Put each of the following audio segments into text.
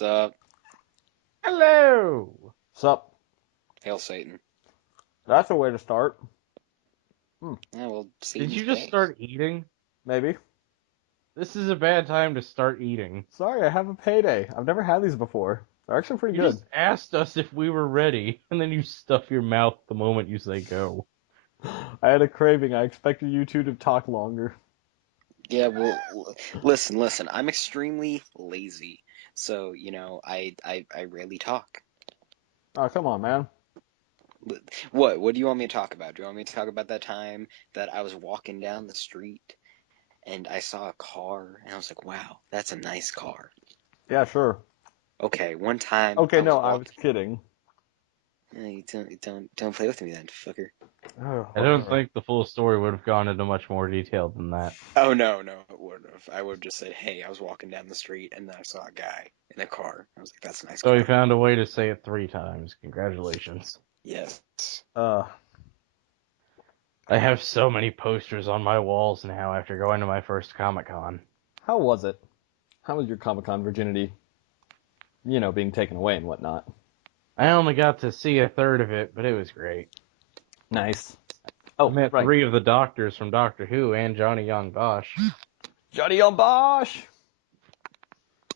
Sup? Hello! Sup? Hail Satan. That's a way to start. Yeah, well, Did Satan's you just gay. start eating? Maybe. This is a bad time to start eating. Sorry, I have a payday. I've never had these before. They're actually pretty You good. just asked us if we were ready, and then you stuff your mouth the moment you say go. I had a craving. I expected you two to talk longer. Yeah, well, listen. I'm extremely lazy, so I rarely talk. Oh, come on, man. What? What do you want me to talk about? Do you want me to talk about that time that I was walking down the street and I saw a car and I was like, "Wow, that's a nice car." Yeah, sure. Okay, one time Okay, I was no, I was walking. kidding. You don't play with me then, fucker. Oh, I don't okay. think the full story would have gone into much more detail than that. Oh no, it wouldn't have. I would have just said, "Hey, I was walking down the street and then I saw a guy in a car." I was like, "That's a nice So he car." found a way to say it 3 times. Congratulations. Yes. Uh, I have so many posters on my walls now after going to my first Comic-Con. how was it? How was your Comic-Con virginity? You know, being taken away and whatnot. I only got to see a third of it, but it was great. Nice. I Oh, met right. 3 of the doctors from Doctor Who and Johnny Young Bosch. Johnny on Bosch!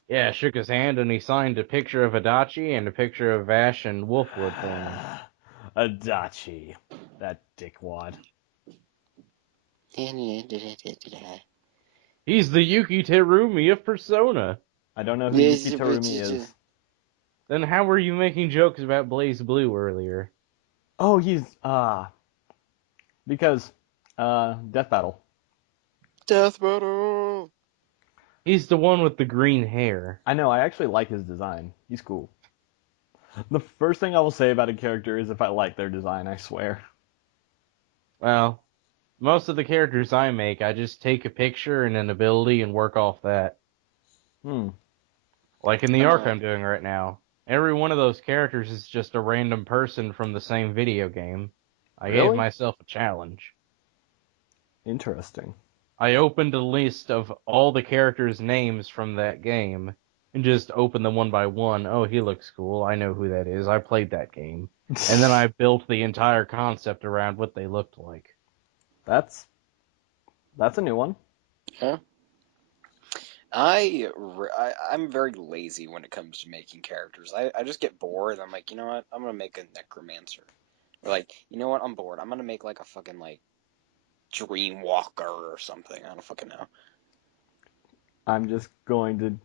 Yeah, I shook his hand and he signed a picture of Adachi and a picture of Vash and Wolfwood for me. Adachi. That dickwad. He's the Yuki Terumi of Persona. I don't know who Yuki Terumi is. Then how were you making jokes about Blaze Blue earlier? Oh, he's, because, Death Battle. Death battle. He's the one with the green hair. I know, I actually like his design. He's cool. The first thing I will say about a character is if I like their design, I swear. Well, most of the characters I make, I just take a picture and an ability and work off that. Like in the arc I'm doing right now. Every one of those characters is just a random person from the same video game. I gave Really? myself a challenge. Interesting. I opened a list of all the characters' names from that game and just opened them one by one. Oh, he looks cool. I know who that is. I played that game. And then I built the entire concept around what they looked like. That's a new one. Yeah. I'm very lazy when it comes to making characters. I just get bored. I'm like, you know what? I'm gonna make a necromancer. Or like, you know what? I'm bored. I'm gonna make like a fucking like Dreamwalker or something. I don't fucking know. I'm just going to...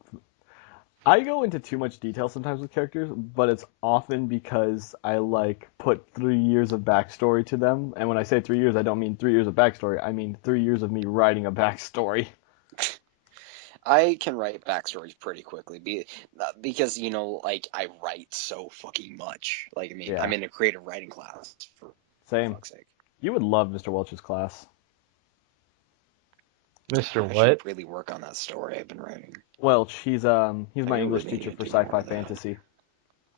I go into too much detail sometimes with characters, but it's often because I, put 3 years of backstory to them. And when I say 3 years, I don't mean 3 years of backstory. I mean 3 years of me writing a backstory. I can write backstories pretty quickly because I write so fucking much. Like, I mean, Yeah. I'm in a creative writing class for Same. fuck's sake. You would love Mr. Welch's class. Mr. I What? should really work on that story I've been writing. Welch, he's my really English need teacher to for do more sci-fi of that. fantasy.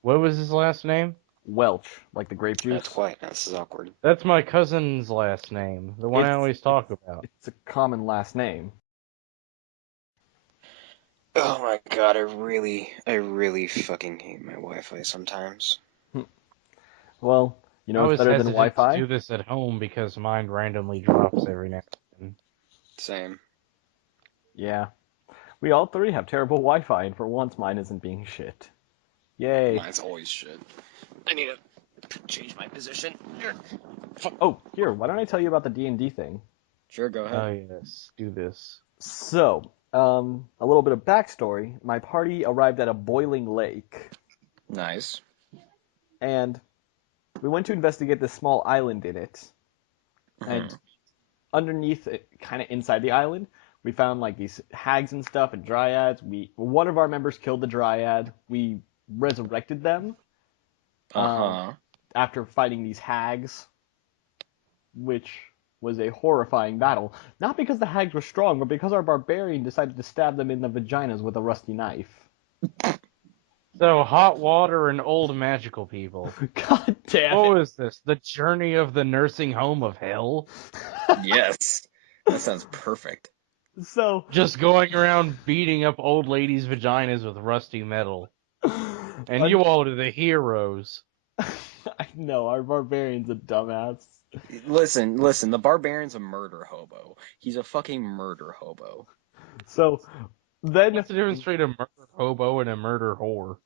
What was his last name? Welch, like the grape juice. That's quiet now. This is awkward. That's my cousin's last name. The one I always talk about. It's a common last name. Oh my god, I really fucking hate my Wi-Fi sometimes. Well, you know I what's was better than hesitant Wi-Fi? to do this at home because mine randomly drops every now and then. Same. Yeah. We all three have terrible Wi-Fi, and for once mine isn't being shit. Yay. Mine's always shit. I need to change my position. Oh, here, why don't I tell you about the D&D thing? Sure, go ahead. Oh yes, do this. So, a little bit of backstory. My party arrived at a boiling lake, Nice. and we went to investigate this small island in it. And underneath it, kind of inside the island, we found these hags and stuff and dryads. One of our members killed the dryad. We resurrected them after fighting these hags, which was a horrifying battle. Not because the hags were strong, but because our barbarian decided to stab them in the vaginas with a rusty knife. So, hot water and old magical people. God damn it. What was this? The journey of the nursing home of hell? Yes. That sounds perfect. So, Just going around beating up old ladies' vaginas with rusty metal. And you all are the heroes. I know, our barbarian's a dumbass. Listen, the barbarian's a murder hobo. He's a fucking murder hobo. So then, What's the difference between a murder hobo and a murder whore?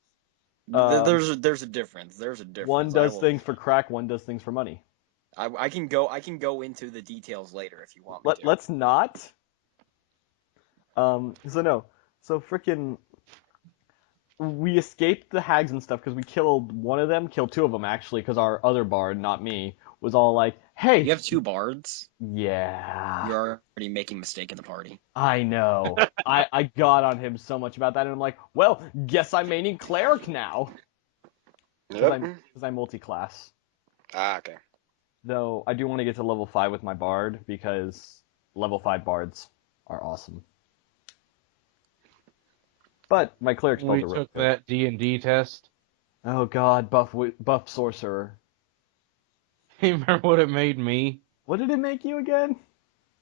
um, There's a difference. There's a one difference. does things for crack, one does things for money. I can go into the details later if you want me to. Let's not. So no. So frickin' we escaped the hags and stuff because we killed one of them, killed two of them actually, because our other bard, not me, was all like, "Hey, You have two bards. yeah, You're already making a mistake in the party. I know." I got on him so much about that, and I'm like, "Well, guess I'm maining cleric now." Because I'm multi-class. Ah, okay. Though I do want to get to level 5 with my bard because level 5 bards are awesome. But my cleric spells We are really took good. that D&D test. Oh god, buff sorcerer. You remember what it made me? What did it make you again?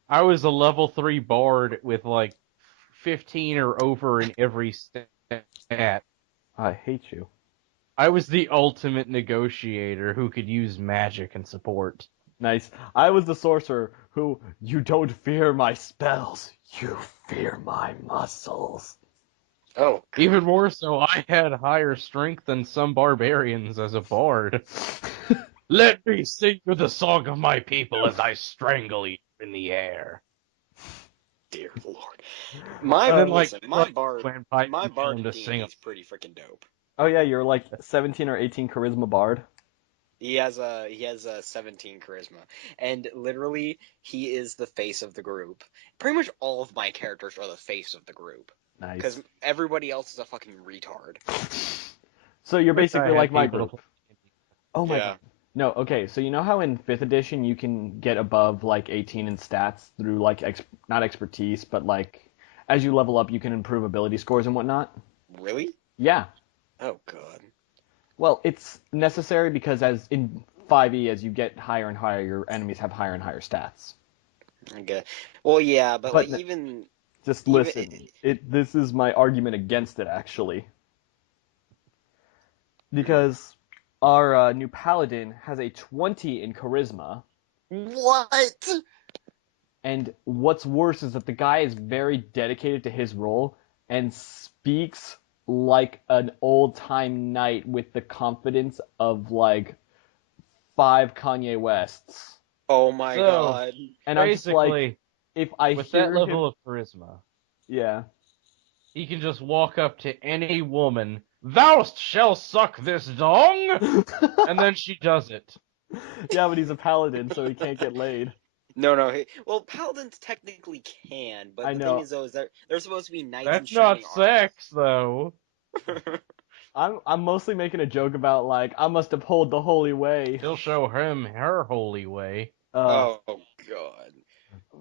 I was a level 3 bard with like 15 or over in every stat. I hate you. I was the ultimate negotiator who could use magic and support. Nice. I was the sorcerer who, you don't fear my spells, you fear my muscles. Oh, Even more so, I had higher strength than some barbarians as a bard. Let me sing you the song of my people as I strangle you in the air. dear lord. And then, like, My bard windpipe my and tell bard him in to sing. D&D is pretty freaking dope. Oh yeah, you're like 17 or 18 charisma bard. He has a 17 charisma, and literally he is the face of the group. Pretty much all of my characters are the face of the group, Nice. because everybody else is a fucking retard. So you're Wish I basically had like my people to group. play. Oh my Yeah. god. No, okay, so you know how in 5th edition you can get above like 18 in stats through like not expertise, but like as you level up you can improve ability scores and whatnot? Really? Yeah. Oh god. Well, it's necessary because as in 5e, as you get higher and higher, your enemies have higher and higher stats. Okay. Well, yeah, but But like even just even listen. This is my argument against it actually, because our new paladin has a 20 in charisma, what? and what's worse is that the guy is very dedicated to his role and speaks like an old-time knight with the confidence of like 5 Kanye Wests. Oh my So, god. And I'm just like, basically, if I with hear that level him, of charisma, yeah, he can just walk up to any woman, "Thou shalt suck this dong!" And then she does it. yeah, but he's a paladin, so he can't get laid. No. Well, paladins technically can, but I the thing know. is though is that they're supposed to be knights in That's not shining sex, though. armor. I'm mostly making a joke about like I must uphold the holy way. She'll show him her holy way. Oh god.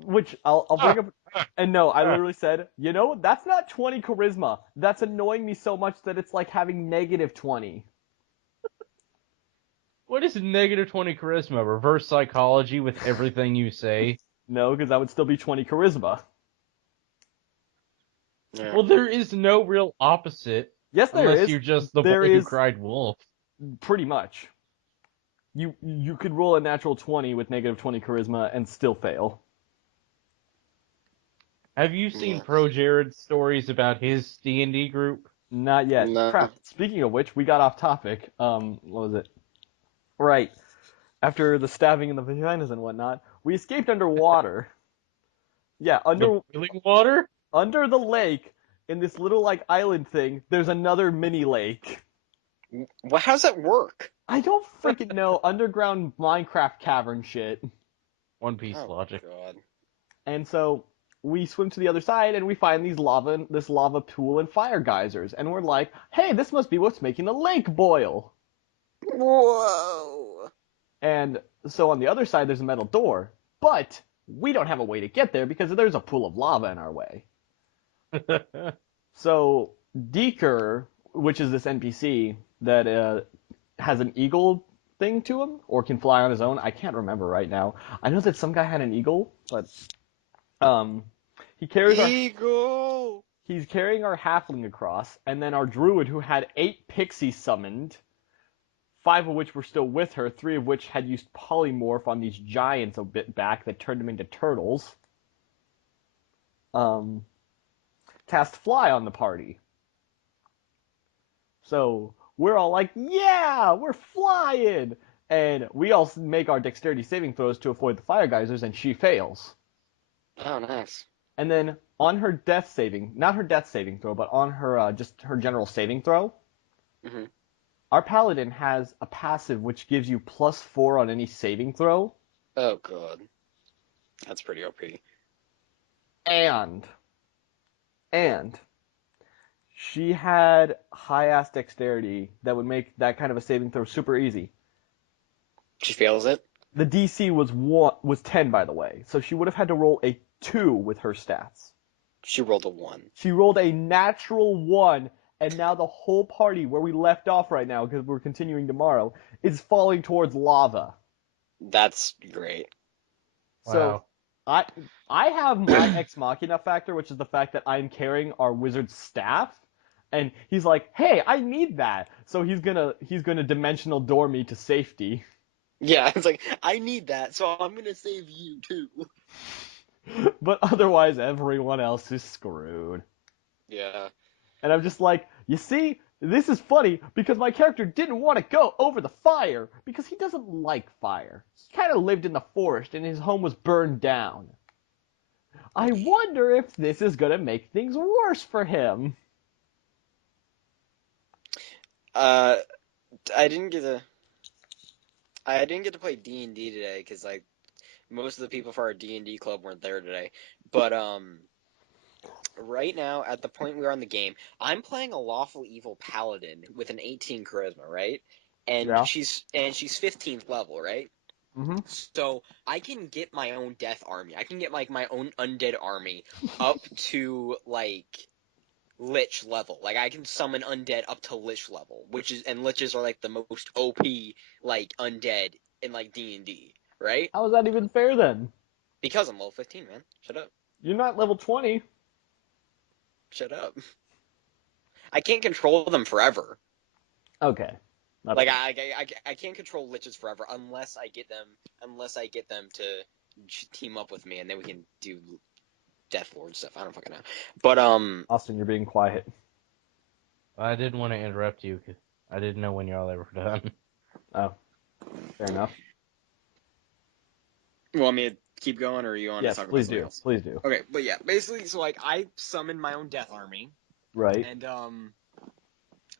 Which I'll bring up. And no, I literally said, you know, that's not 20 charisma. That's annoying me so much that it's like having negative 20. What is negative 20 charisma? Reverse psychology with everything you say? No, because that would still be 20 charisma. Yeah. Well, there is no real opposite. Yes, there Unless is. you're just the There boy who is cried wolf. pretty much. You could roll a natural 20 with negative 20 charisma and still fail. Have you seen Yeah. Pro Jared's stories about his D&D group? Not yet. No. Crap. Speaking of which, we got off topic. What was it? Right. After the stabbing in the vaginas and whatnot, we escaped underwater. Yeah, The boiling water? under the lake, in this little like island thing, there's another mini lake. Well, how does that work? I don't freaking know. Underground Minecraft cavern shit. One Piece Oh logic. god. And so we swim to the other side and we find this lava pool and fire geysers, and we're like, hey, this must be what's making the lake boil. Whoa. And so on the other side there's a metal door, but we don't have a way to get there because there's a pool of lava in our way. So Deeker, which is this NPC that has an eagle thing to him or can fly on his own. I can't remember right now. I know that some guy had an eagle, but he carries Eagle. he's carrying our halfling across, and then our druid who had 8 pixies summoned, 5 of which were still with her, 3 of which had used polymorph on these giants a bit back that turned them into turtles. Cast fly on the party. So we're all like, yeah, we're flying! And we all make our dexterity saving throws to avoid the fire geysers, and she fails. Oh, nice. And then on her death saving, not her death saving throw, but on her just her general saving throw, Mm-hmm. our paladin has a passive which gives you +4 on any saving throw. Oh, God. That's pretty OP. And she had high-ass dexterity that would make that kind of a saving throw super easy. She fails it? The DC was 10, by the way, so she would have had to roll a 2 with her stats. She rolled a 1. She rolled a natural 1, and now the whole party, where we left off right now, because we're continuing tomorrow, is falling towards lava. That's great. So, Wow. I have my Ex Machina factor, which is the fact that I'm carrying our wizard's staff, and he's like, hey, I need that. So he's gonna dimensional door me to safety. Yeah, it's like, I need that, so I'm gonna save you, too. But otherwise, everyone else is screwed. Yeah. And I'm just like, you see, this is funny because my character didn't want to go over the fire because he doesn't like fire. He kind of lived in the forest and his home was burned down. I wonder if this is going to make things worse for him. I didn't get to play D&D today because like most of the people for our D&D club weren't there today. But right now at the point we are in the game, I'm playing a lawful evil paladin with an 18 charisma, right? And Yeah. she's 15th level, right? Mm-hmm. So I can get my own death army. I can get like my own undead army up to like lich level. Like I can summon undead up to lich level, and liches are like the most OP like undead in like D&D, right? How is that even fair then? Because I'm level 15, man. Shut up. You're not level 20. Shut up. I can't control them forever. Okay. Like I can't control liches forever unless I get them to team up with me, and then we can do Death Lord stuff. I don't fucking know. But Austin, you're being quiet. I didn't want to interrupt you. 'Cause I didn't know when y'all ever done. Oh, fair enough. you want me to keep going, or are you on Yes, to talk please about something do. else? Please do. Okay, but yeah, basically, so like I summon my own death army, Right. and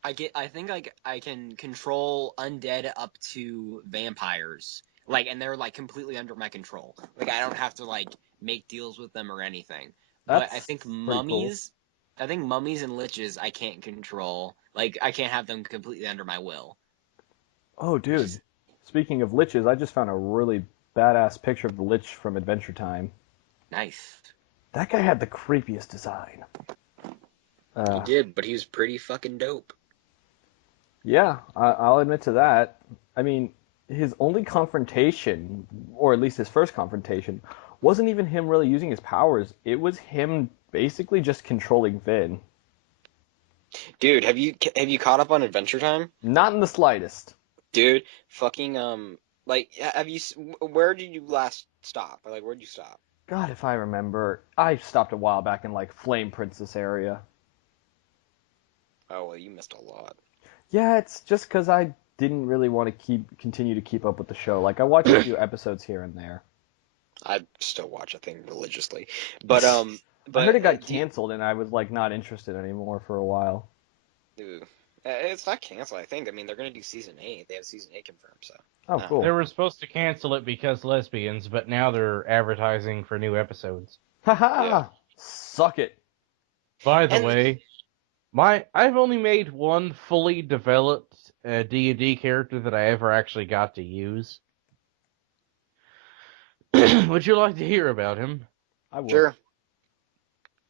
I think like I can control undead up to vampires, like, and they're like completely under my control. Like I don't have to like make deals with them or anything. But That's I think pretty mummies, and liches I can't control. Like I can't have them completely under my will. Oh, dude. Speaking of liches, I just found a really badass picture of the lich from Adventure Time. Nice. That guy had the creepiest design. He did, but he was pretty fucking dope. Yeah, I'll admit to that. I mean, his only confrontation, or at least his first confrontation, wasn't even him really using his powers. It was him basically just controlling Vin. Dude, have you caught up on Adventure Time? Not in the slightest. Dude, fucking like where did you last stop? Or, like where'd you stop? God, if I remember, I stopped a while back in like Flame Princess area. Oh well, you missed a lot. Yeah, it's just because I didn't really want to continue to keep up with the show. Like I watched a few episodes here and there. I still watch a thing religiously, but I heard it got canceled, and I was like not interested anymore for a while. It's not canceled. I think. I mean, they're gonna do season 8. They have season 8 confirmed. So. Oh, cool. They were supposed to cancel it because lesbians, but now they're advertising for new episodes. Haha! Yeah. Suck it. By the way, I've only made one fully developed D&D character that I ever actually got to use. Would you like to hear about him? I would. Sure.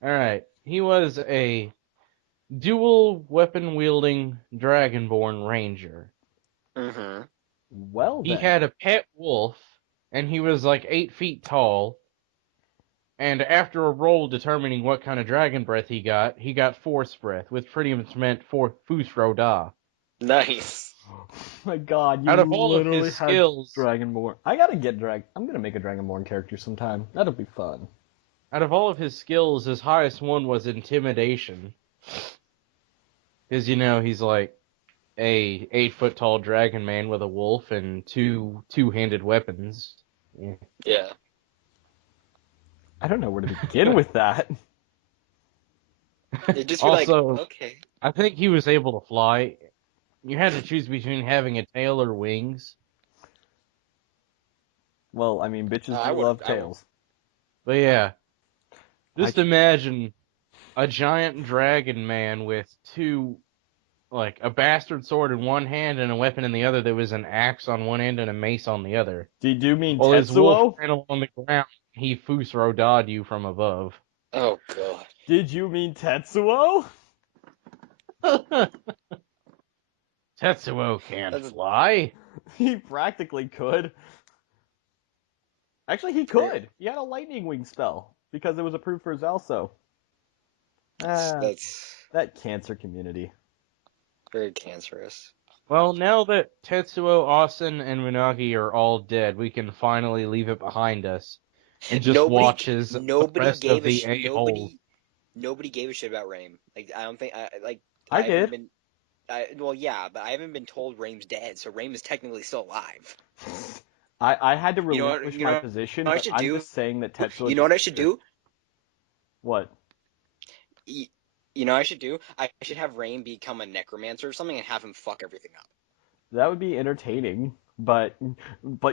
Alright. He was a dual weapon wielding Dragonborn Ranger. Mm-hmm. Well, He then. had a pet wolf, and he was like 8 feet tall. And after a roll determining what kind of dragon breath he got Force Breath, which pretty much meant Fus Da. Nice. Oh my god, you Out of all of literally his had skills, Dragonborn. I gotta get I'm gonna make a Dragonborn character sometime. That'll be fun. his highest one was Intimidation. Because, he's like a 8-foot tall dragon man with a wolf and two-handed weapons. Yeah. Yeah. I don't know where to begin with that. It'd just be Also, like, okay. I think he was able to fly. You had to choose between having a tail or wings. Well, I mean, bitches I do would- love I would- tails. But yeah, just imagine a giant dragon man with a bastard sword in one hand and a weapon in the other that was an axe on one end and a mace on the other. Did you mean Well, his wolf Tetsuo? ran along the ground. He Fusroda'd you from above. Oh god. Did you mean Tetsuo? Tetsuo can't That's- fly. He practically could. Actually, he could. He had a lightning wing spell because it was approved for Zalso. That's That cancer community. very cancerous. Well, now that Tetsuo, Austin, and Munagi are all dead, we can finally leave it behind us and just watch as the rest of the a-holes. Nobody gave a shit about Raim. Like I don't think I haven't did. been. Well, yeah, but I haven't been told Raim's dead, so Raim is technically still alive. I had to You know what- relinquish you my know position, what I but should I'm do? just saying that Tetsuo. You know what I should do? What? You know what I should do? I should have Raim become a necromancer or something and have him fuck everything up. That would be entertaining, but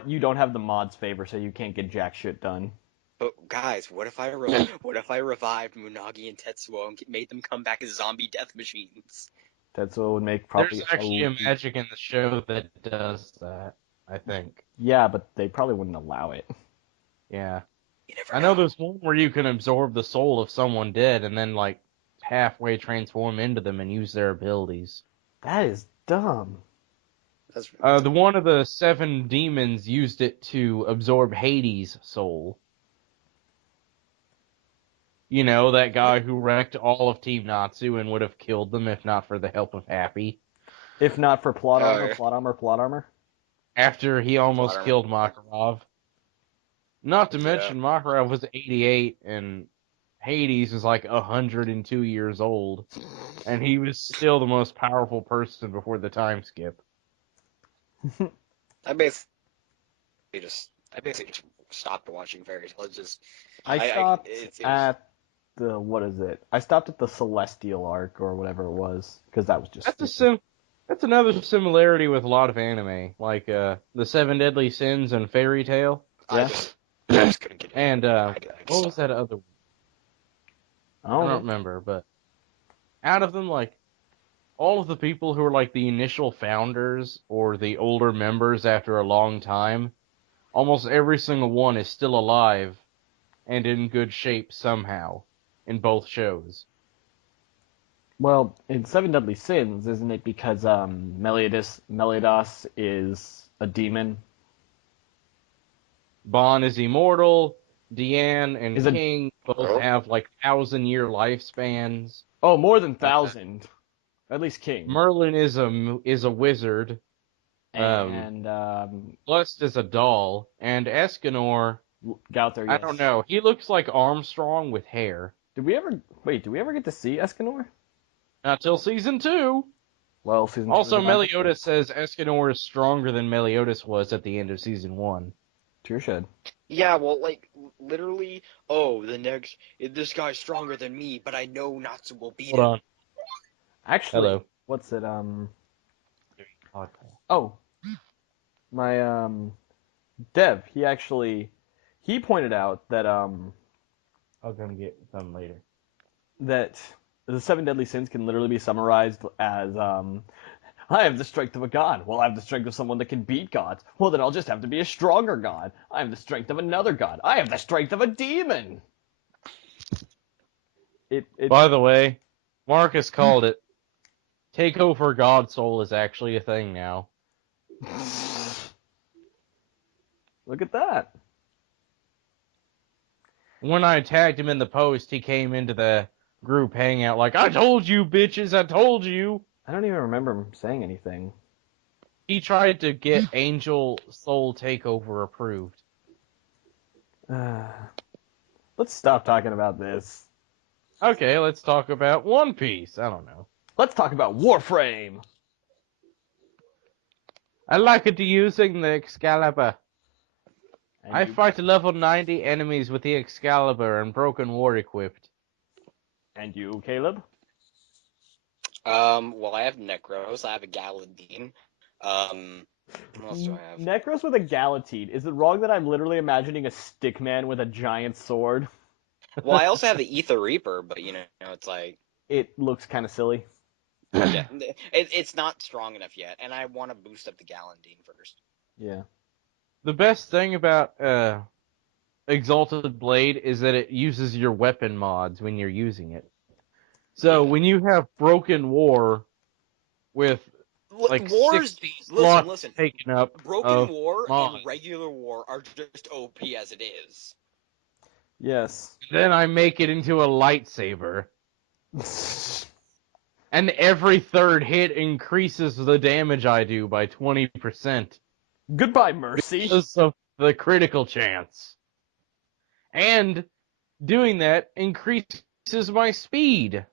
you don't have the mod's favor, so you can't get jack shit done. But guys, what if I revived Munagi and Tetsuo and made them come back as zombie death machines? Tetsuo would make probably. There's actually a magic in the show that does that, I think. Yeah, but they probably wouldn't allow it. Yeah. You never I know there's one where you can absorb the soul of someone dead and then, halfway transform into them and use their abilities. That is dumb. That's The one of the 7 demons used it to absorb Hades' soul. You know, that guy who wrecked all of Team Natsu and would have killed them if not for the help of Happy. If not for plot Oh, armor, yeah. plot armor. After he almost Plot armor. killed Makarov. Not to mention, Makarov was 88 and Hades was 102 years old. And he was still the most powerful person before the time skip. I basically just stopped watching fairy tales. Just I stopped it was- at the what is it? I stopped at the Celestial arc or whatever it was because that was just. That's another similarity with a lot of anime, the 7 Deadly Sins and Fairy Tale. Yeah. I just couldn't get it. And I just what was that other one? I Oh, don't remember, but out of them, all of the people who are the initial founders or the older members after a long time, almost every single one is still alive and in good shape somehow in both shows. well, in Seven Deadly Sins, isn't it because Meliodas is a demon? Bon is immortal, Deanne and Is a- King both have 1,000-year lifespans. Oh, more than 1,000. At least King. Merlin is a wizard. And Lust is a doll, and Escanor, Gauther. Yes. I don't know. He looks like Armstrong with hair. Did we ever get to see Escanor? Not till season 2. Well, season 2 Also, was about- Meliodas says Escanor is stronger than Meliodas was at the end of season 1. To your shed. Yeah, well, literally. Oh, this guy's stronger than me, but I know Natsu will beat Hold him. on. Actually, Hello. what's it? Oh, my Dev. He pointed out that I'll come get some later. that the 7 Deadly Sins can literally be summarized as I have the strength of a god. Well, I have the strength of someone that can beat gods. Well, then I'll just have to be a stronger god. I have the strength of another god. I have the strength of a demon. By the way, Marcus called it. Takeover God Soul is actually a thing now. Look at that. When I tagged him in the post, he came into the group hangout like, I told you, bitches, I told you. I don't even remember him saying anything. He tried to get Angel Soul Takeover approved. Let's stop talking about this. Okay, let's talk about One Piece. I don't know. Let's talk about Warframe. I like it using the Excalibur. And I you- fight level 90 enemies with the Excalibur and Broken War equipped. And you, Caleb? Well, I have Necros. I have a Galadine. What else do I have? Necros with a Galatine. Is it wrong that I'm literally imagining a stick man with a giant sword? Well, I also have the Ether Reaper, but it's like, It looks kind of silly. yeah, it's not strong enough yet, and I want to boost up the Galadine first. Yeah. The best thing about Exalted Blade is that it uses your weapon mods when you're using it. So when you have Broken War with like Wars, 60 listen, slots taken up Broken of War mods, and regular war are just OP as it is. Yes. then I make it into a lightsaber. And every third hit increases the damage I do by 20%. Goodbye, Mercy. Because of the critical chance. And doing that increases my speed.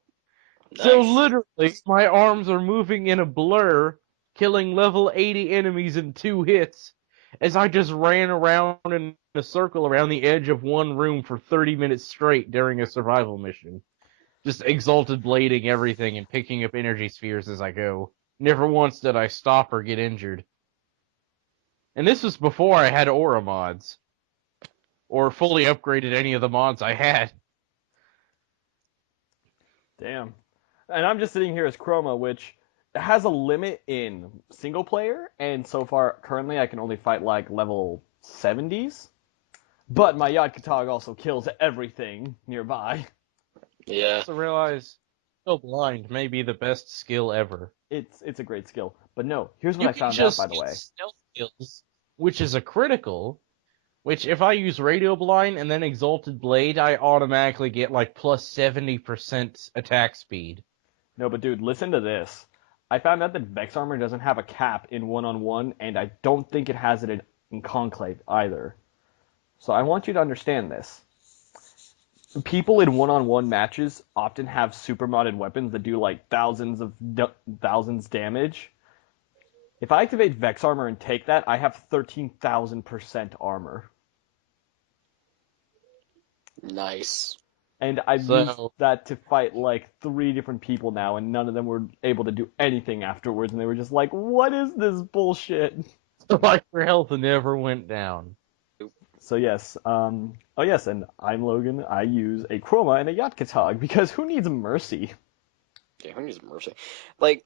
So Nice. literally, my arms are moving in a blur, killing level 80 enemies in 2 hits, as I just ran around in a circle around the edge of one room for 30 minutes straight during a survival mission. Just exalted blading everything and picking up energy spheres as I go. Never once did I stop or get injured. And this was before I had aura mods. Or fully upgraded any of the mods I had. Damn. And I'm just sitting here as Chroma, which has a limit in single player, and so far, currently, I can only fight like level 70s. But my Yod-Katog also kills everything nearby. Yeah. So realize, Still Blind may be the best skill ever. It's a great skill. But no, here's what You I can found out, just by the get way. stealth skills, which is a critical, which if I use Radio Blind and then Exalted Blade, I automatically get like plus 70% attack speed. No, but dude, listen to this. I found out that Vex Armor doesn't have a cap in one-on-one, and I don't think it has it in Conclave either. So I want you to understand this. People in one-on-one matches often have super modded weapons that do like thousands damage. If I activate Vex Armor and take that, I have 13,000% armor. Nice. And I've used that to fight like 3 different people now, and none of them were able to do anything afterwards, and they were just like, what is this bullshit? Like your health never went down. So yes, oh yes, and I'm Logan. I use a Chroma and a Yod-Katog because who needs mercy? Yeah, who needs mercy? Like,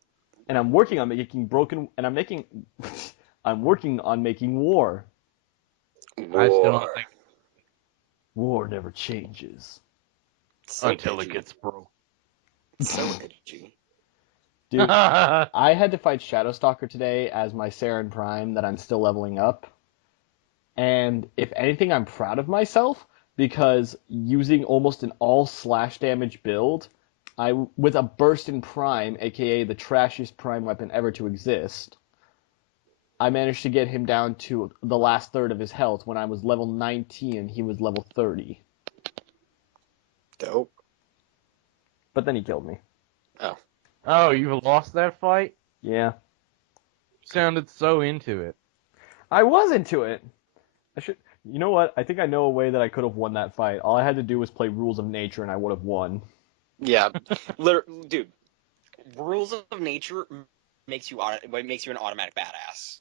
and I'm working on making broken, and I'm working on making war. War. I still don't think war never changes so until edgy. It gets broke. So edgy. Dude, I had to fight Shadowstalker today as my Saren Prime that I'm still leveling up. And if anything, I'm proud of myself because using almost an all slash damage build, with a burst in Prime, aka the trashiest Prime weapon ever to exist, I managed to get him down to the last third of his health when I was level 19 and he was level 30. Dope. But then he killed me. Oh, you lost that fight? Yeah. You sounded so into it. I was into it. You know what? I think I know a way that I could have won that fight. All I had to do was play Rules of Nature and I would have won. Yeah. Dude, Rules of Nature makes you an automatic badass.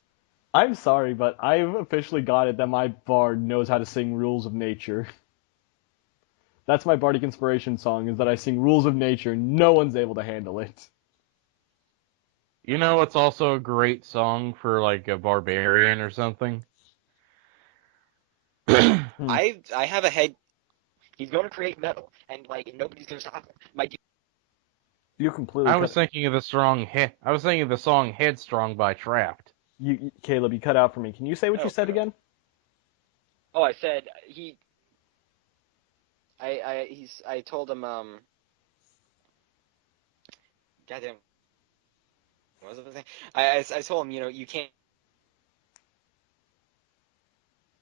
I'm sorry, but I've officially got it that my bard knows how to sing Rules of Nature. That's my bardic inspiration song, is that I sing Rules of Nature. No one's able to handle it. You know what's also a great song for like a barbarian or something? I have a head. He's going to create metal, and like nobody's going to stop him. You completely. I was thinking of the song "Headstrong" by Trapped. Caleb, you cut out for me. Can you say what you said again? Oh, I said he. I told him, goddamn, what was I saying? I told him, you can't,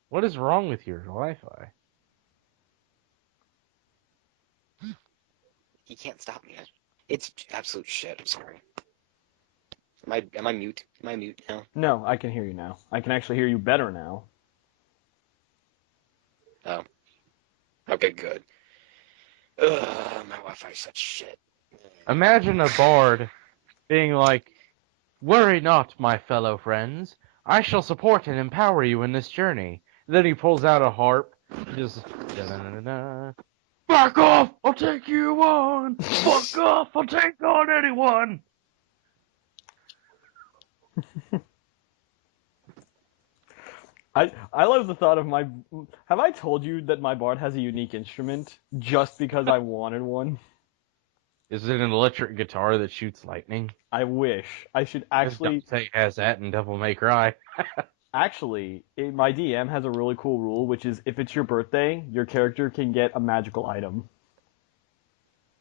What is wrong with your Wi-Fi? he can't stop me. It's absolute shit. I'm sorry. Am I mute? Am I mute now? No, I can hear you now. I can actually hear you better now. Oh, okay, good. Ugh, my Wi-Fi's such shit. Imagine a bard being like, "Worry not, my fellow friends. I shall support and empower you in this journey." Then he pulls out a harp, and just da-na-na-na-na. Back off! I'll take you on. Fuck off! I'll take on anyone. I love the thought of my. Have I told you that my bard has a unique instrument just because I wanted one? Is it an electric guitar that shoots lightning? I wish. I should As actually. Dante has that in Devil May Cry. My DM has a really cool rule, which is if it's your birthday, your character can get a magical item.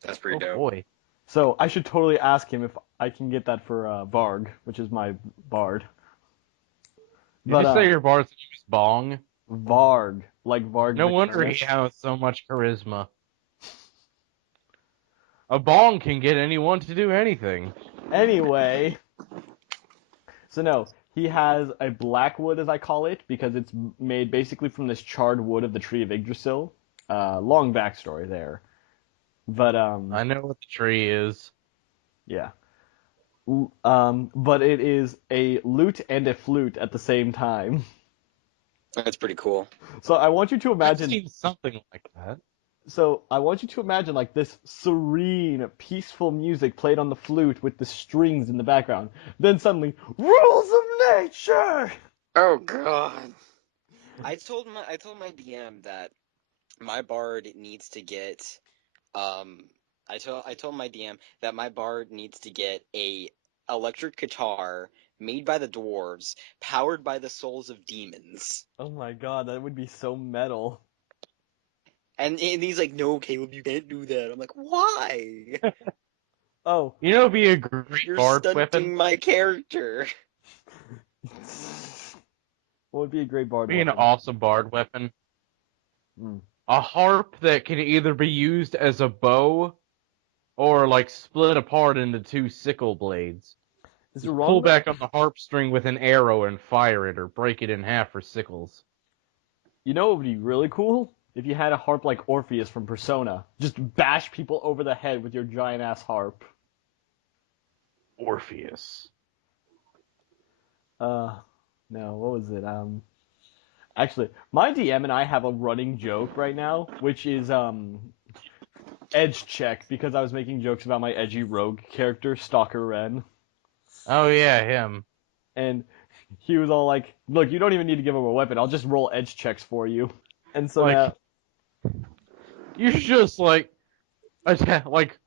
That's pretty Oh dope. boy. So I should totally ask him if I can get that for Varg, which is my bard. Did you say your bard's name is Bong? Varg, like Varg No the wonder Careless. he has so much charisma. A bong can get anyone to do anything. Anyway, so no, he has a black wood, as I call it, because it's made basically from this charred wood of the tree of Yggdrasil. Long backstory there, but I know what the tree is. yeah. But it is a lute and a flute at the same time. That's pretty cool. So I want you to I've imagine. seen something like that. So I want you to imagine like this serene, peaceful music played on the flute with the strings in the background. Then suddenly, rules of nature. Oh god. I told my DM that my bard needs to get I told my DM that my bard needs to get a electric guitar made by the dwarves, powered by the souls of demons. Oh my god, that would be so metal. And he's like, "No, Caleb, you can't do that." I'm like, "Why? Oh, You know, it'd be a great You're bard weapon. stunting my character." what would be a great bard Be an weapon? awesome bard weapon. Hmm. A harp that can either be used as a bow or like split apart into two sickle blades. Is it Just wrong pull that back on the harp string with an arrow and fire it, or break it in half for sickles. you know what would be really cool? If you had a harp like Orpheus from Persona. Just bash people over the head with your giant ass harp. Orpheus. No, what was it? Actually, my DM and I have a running joke right now, which is edge check because I was making jokes about my edgy rogue character, Stalker Ren, Oh yeah, him. and he was all like, "Look, you don't even need to give him a weapon. I'll just roll edge checks for you." And so Like, now, you're just like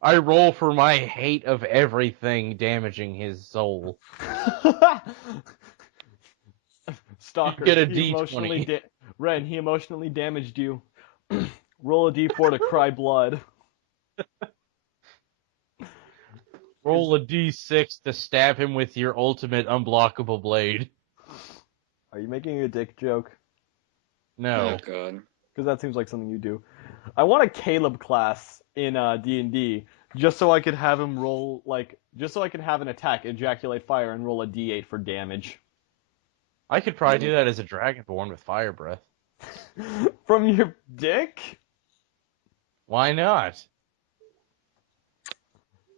I roll for my hate of everything damaging his soul. Stalker, Get a he emotionally D20. Ren, he emotionally damaged you. Roll a d4 to cry blood. Roll a D6 to stab him with your ultimate unblockable blade. Are you making a dick joke? No. Oh god. Because that seems like something you do. I want a Caleb class in D&D just so I could have him roll just so I could have an attack, ejaculate fire, and roll a d8 for damage. I could probably do that as a Dragonborn with fire breath. From your dick? Why not?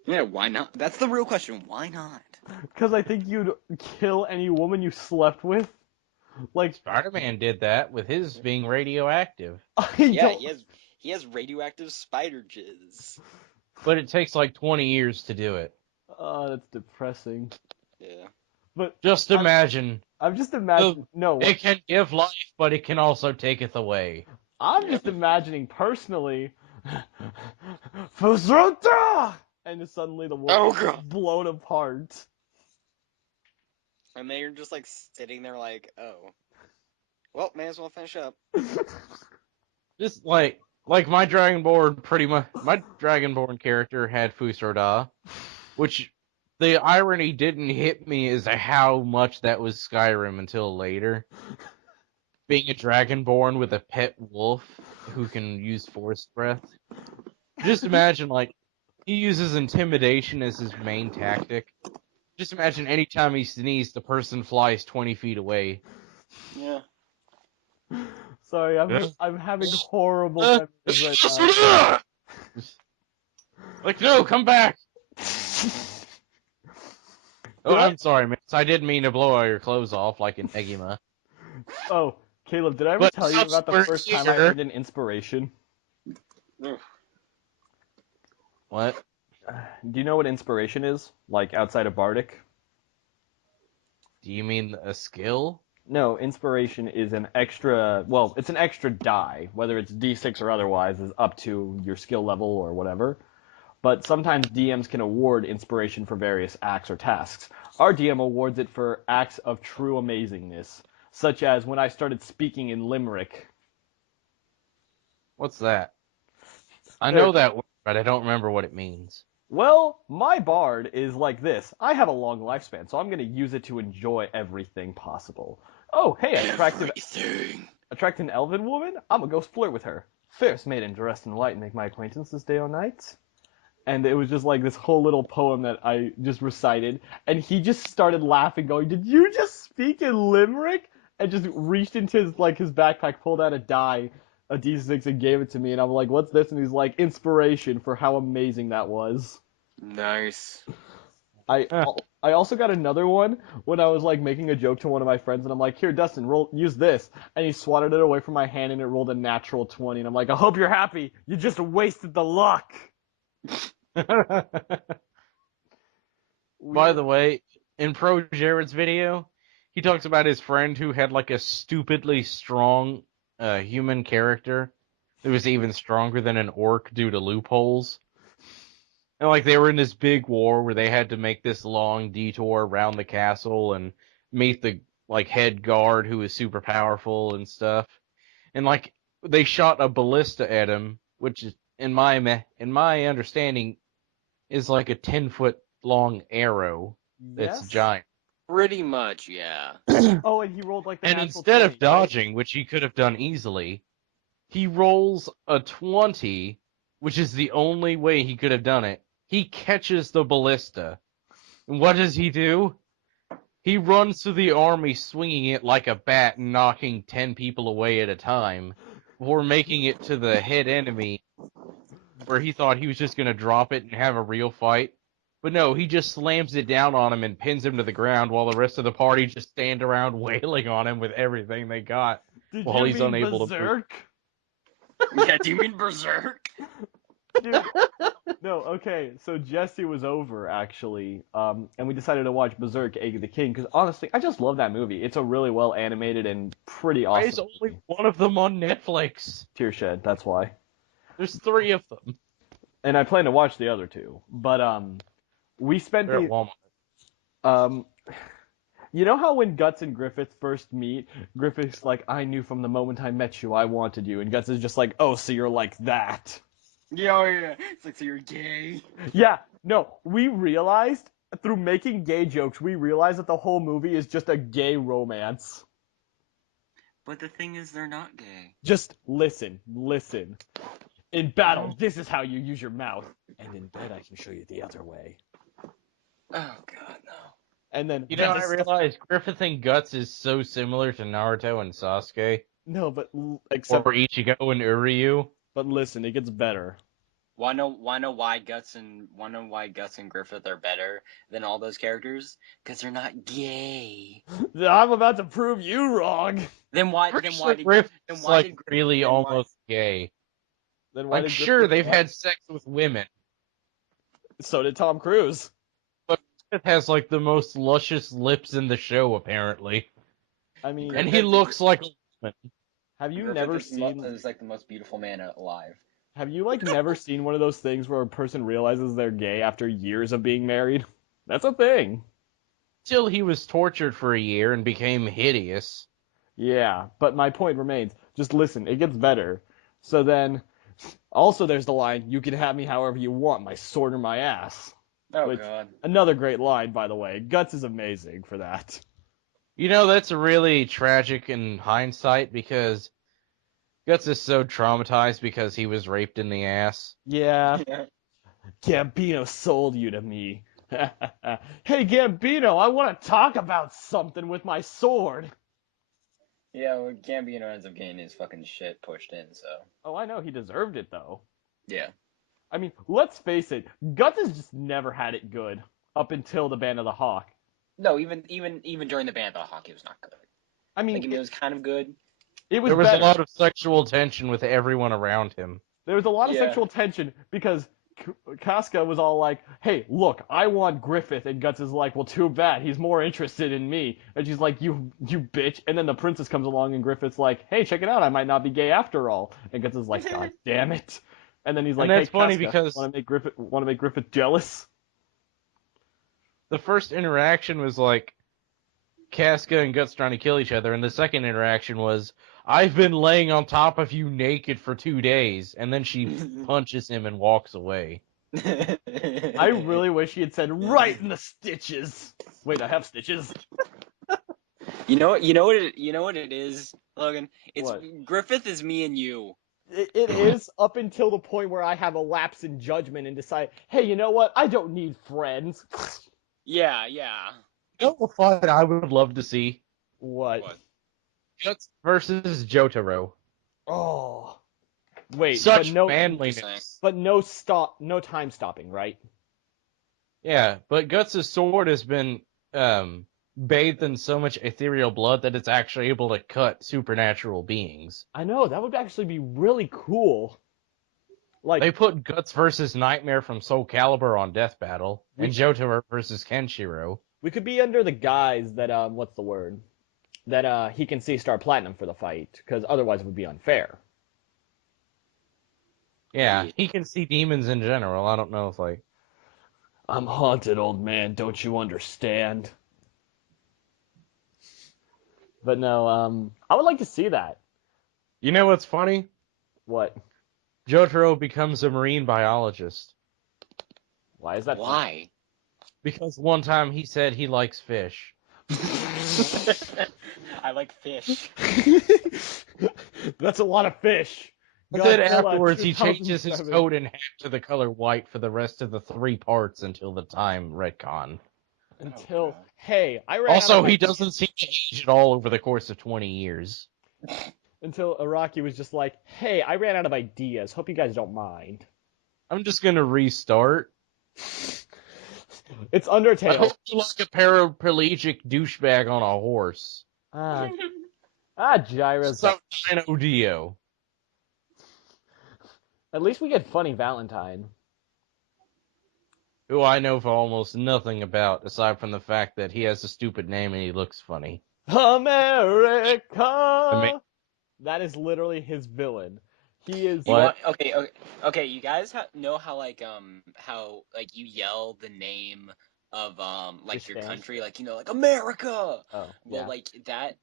Yeah, why not? That's the real question. Why not? Because I think you'd kill any woman you slept with. Like, Spider-Man did that with his being radioactive. I Yeah, don't. he has radioactive spider jizz. But it takes like 20 years to do it. That's depressing. Yeah. But Just imagine. I'm just imagining. No, what? It can give life, but it can also taketh away. I'm just imagining personally. Fusrota! And just suddenly the woman Oh, is God. blown apart. And then you're just like sitting there like, oh. Well, may as well finish up. Just like, my Dragonborn character had Fusorda, which the irony didn't hit me as how much that was Skyrim until later. Being a Dragonborn with a pet wolf who can use Force Breath. Just imagine, he uses intimidation as his main tactic. Just imagine any time he sneezes, the person flies 20 feet away. Yeah. Sorry, I'm having horrible memories right now. No, come back! Oh, Did I- I'm sorry, man. I didn't mean to blow all your clothes off like an Egima. Oh, Caleb, did I ever But tell you about the we're first time I here. earned an inspiration? What? Do you know what inspiration is? Like, outside of Bardic? Do you mean a skill? No, inspiration is an extra, well, it's an extra die, whether it's D6 or otherwise, is up to your skill level or whatever. But sometimes DMs can award inspiration for various acts or tasks. Our DM awards it for acts of true amazingness, such as when I started speaking in Limerick. What's that? I know that word, but I don't remember what it means. Well, my bard is like this. I have a long lifespan, so I'm going to use it to enjoy everything possible. Oh, hey, attract an elven woman? I'm going to go flirt with her. Fairest maiden dressed in white, make my acquaintance this day or night. And it was just like this whole little poem that I just recited. And he just started laughing, going, "Did you just speak in Limerick?" And just reached into his backpack, pulled out a die, a D6, and gave it to me. And I'm like, "What's this?" And he's like, "Inspiration," for how amazing that was. Nice. I also got another one when I was like making a joke to one of my friends, and I'm like, "Here, Dustin, use this," and he swatted it away from my hand, and it rolled a natural 20, and I'm like, "I hope you're happy. You just wasted the luck." By the way, in Pro Jared's video, he talks about his friend who had like a stupidly strong human character that was even stronger than an orc due to loopholes. And like they were in this big war where they had to make this long detour around the castle and meet the like head guard who was super powerful and stuff. And like they shot a ballista at him, which is in my understanding is like a 10-foot long arrow that's Yes? giant. Pretty much, yeah. Oh, and he rolled like the And natural instead 20, of dodging, which he could have done easily, he rolls a 20, which is the only way he could have done it. He catches the ballista. And what does he do? He runs through the army swinging it like a bat and knocking 10 people away at a time before making it to the head enemy where he thought he was just going to drop it and have a real fight. But no, he just slams it down on him and pins him to the ground while the rest of the party just stand around wailing on him with everything they got. Did while you he's mean unable Berserk? Yeah, do you mean Berserk? Dude, no, okay, so Jesse was over, actually, and we decided to watch Berserk, Egg of the King, because honestly, I just love that movie. It's a really well animated and pretty awesome. There's only one of them on Netflix. Tearshed, that's why. There's 3 of them. And I plan to watch the other 2, but, we spent They're at Walmart. You know how when Guts and Griffith first meet, Griffith's like, "I knew from the moment I met you I wanted you," and Guts is just like, "Oh, so you're like that." Yeah, oh, yeah. It's like, so you're gay. Yeah, no, we realized, through making gay jokes, we realized that the whole movie is just a gay romance. But the thing is, they're not gay. Just listen. In battle, this is how you use your mouth. And in bed, I can show you the other way. Oh, God, no. And then... You know, I realized Griffith and Guts is so similar to Naruto and Sasuke. No, but... Except... Or Ichigo and Uryu. But listen, it gets better. Wanna know why Guts and Griffith are better than all those characters? Because they're not gay. I'm about to prove you wrong. Then why Griffith's like really almost gay. Then why Like, did sure, Griffith they've what? had sex with women. So did Tom Cruise. But Griffith has like the most luscious lips in the show, apparently. I mean... And he looks like a woman. Have you Griffith never seen... is like the most beautiful man alive. Have you, like, never seen one of those things where a person realizes they're gay after years of being married? That's a thing. Till he was tortured for a year and became hideous. Yeah, but my point remains. Just listen, it gets better. So then, Also, there's the line, "You can have me however you want, my sword or my ass." Oh Which, god. another great line, by the way. Guts is amazing for that. You know, that's really tragic in hindsight because Guts is so traumatized because he was raped in the ass. Yeah, Gambino sold you to me. Hey, Gambino, I want to talk about something with my sword. Yeah, well, Gambino ends up getting his fucking shit pushed in, so. Oh, I know, he deserved it, though. Yeah. I mean, let's face it, Guts has just never had it good up until the Band of the Hawk. No, even during the Band of the Hawk, it was not good. I mean, Like, I mean, it was kind of good. it was There was better. a lot of sexual tension with everyone around him. There was a lot of Yeah. sexual tension because Casca was all like, "Hey, look, I want Griffith," and Guts is like, "Well, too bad, he's more interested in me." And she's like, "You bitch." And then the princess comes along, and Griffith's like, "Hey, check it out, I might not be gay after all." And Guts is like, "God damn it." And then he's like, And that's "Hey, funny Casca, because want to make Griffith jealous?" the first interaction was like Casca and Guts trying to kill each other, and the second interaction was, "I've been laying on top of you naked for 2 days," and then she punches him and walks away. I really wish he had said, "Right in the stitches." Wait, I have stitches. You know what it is, Logan? It's What? Griffith is me and you. It is up until the point where I have a lapse in judgment and decide, hey, you know what? I don't need friends. Yeah. You know what fight I would love to see? What? Guts versus Jotaro. Oh. Wait, Such but manliness. no time stopping, right? Yeah, but Guts' sword has been bathed in so much ethereal blood that it's actually able to cut supernatural beings. I know, that would actually be really cool. Like, They put Guts versus Nightmare from Soul Calibur on Death Battle, and Jotaro versus Kenshiro. we could be under the guise that, what's the word? That, he can see Star Platinum for the fight, because otherwise it would be unfair. Yeah, he can see demons in general. I don't know if, like... I'm haunted, old man, don't you understand? But no, I would like to see that. You know what's funny? What? Jotaro becomes a marine biologist. Why is that funny? Why? Because one time he said he likes fish. I like fish. That's a lot of fish. But then Godzilla afterwards he changes his 2007. coat in half to the color white for the rest of the 3 parts until the time retcon. Until, God. hey, I ran out Also, of he ideas. doesn't seem to age at all over the course of 20 years. Until Araki was just like, hey, I ran out of ideas. Hope you guys don't mind. I'm just gonna restart. It's I Undertale. hope you like a paraplegic douchebag on a horse. Gyra's. So Dino Dio. At least we get funny Valentine. Who I know for almost nothing about, aside from the fact that he has a stupid name and he looks funny. America! That is literally his villain. He is. You What? want okay? You guys know how like you yell the name of like your Japan. country, like like America. Oh, Well, yeah. like that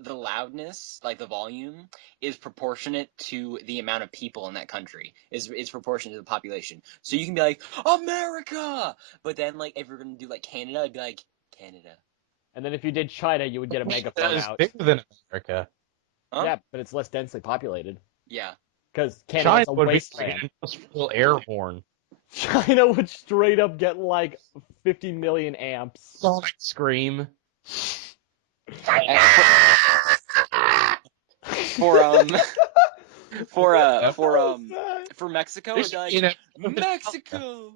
the loudness, like the volume, is proportionate to the amount of people in that country. Is proportionate to the population. So you can be like America, but then like if you're gonna do like Canada, I'd be like Canada. And then if you did China, you would get a That megaphone is out. bigger than America. Huh? Yeah, but it's less densely populated. Yeah. Because China Canada's a would be like wasteland. an industrial air horn. China would straight up get like 50 million amps. Sonic Scream. For for Mexico, There's it'd be you know, like Mexico.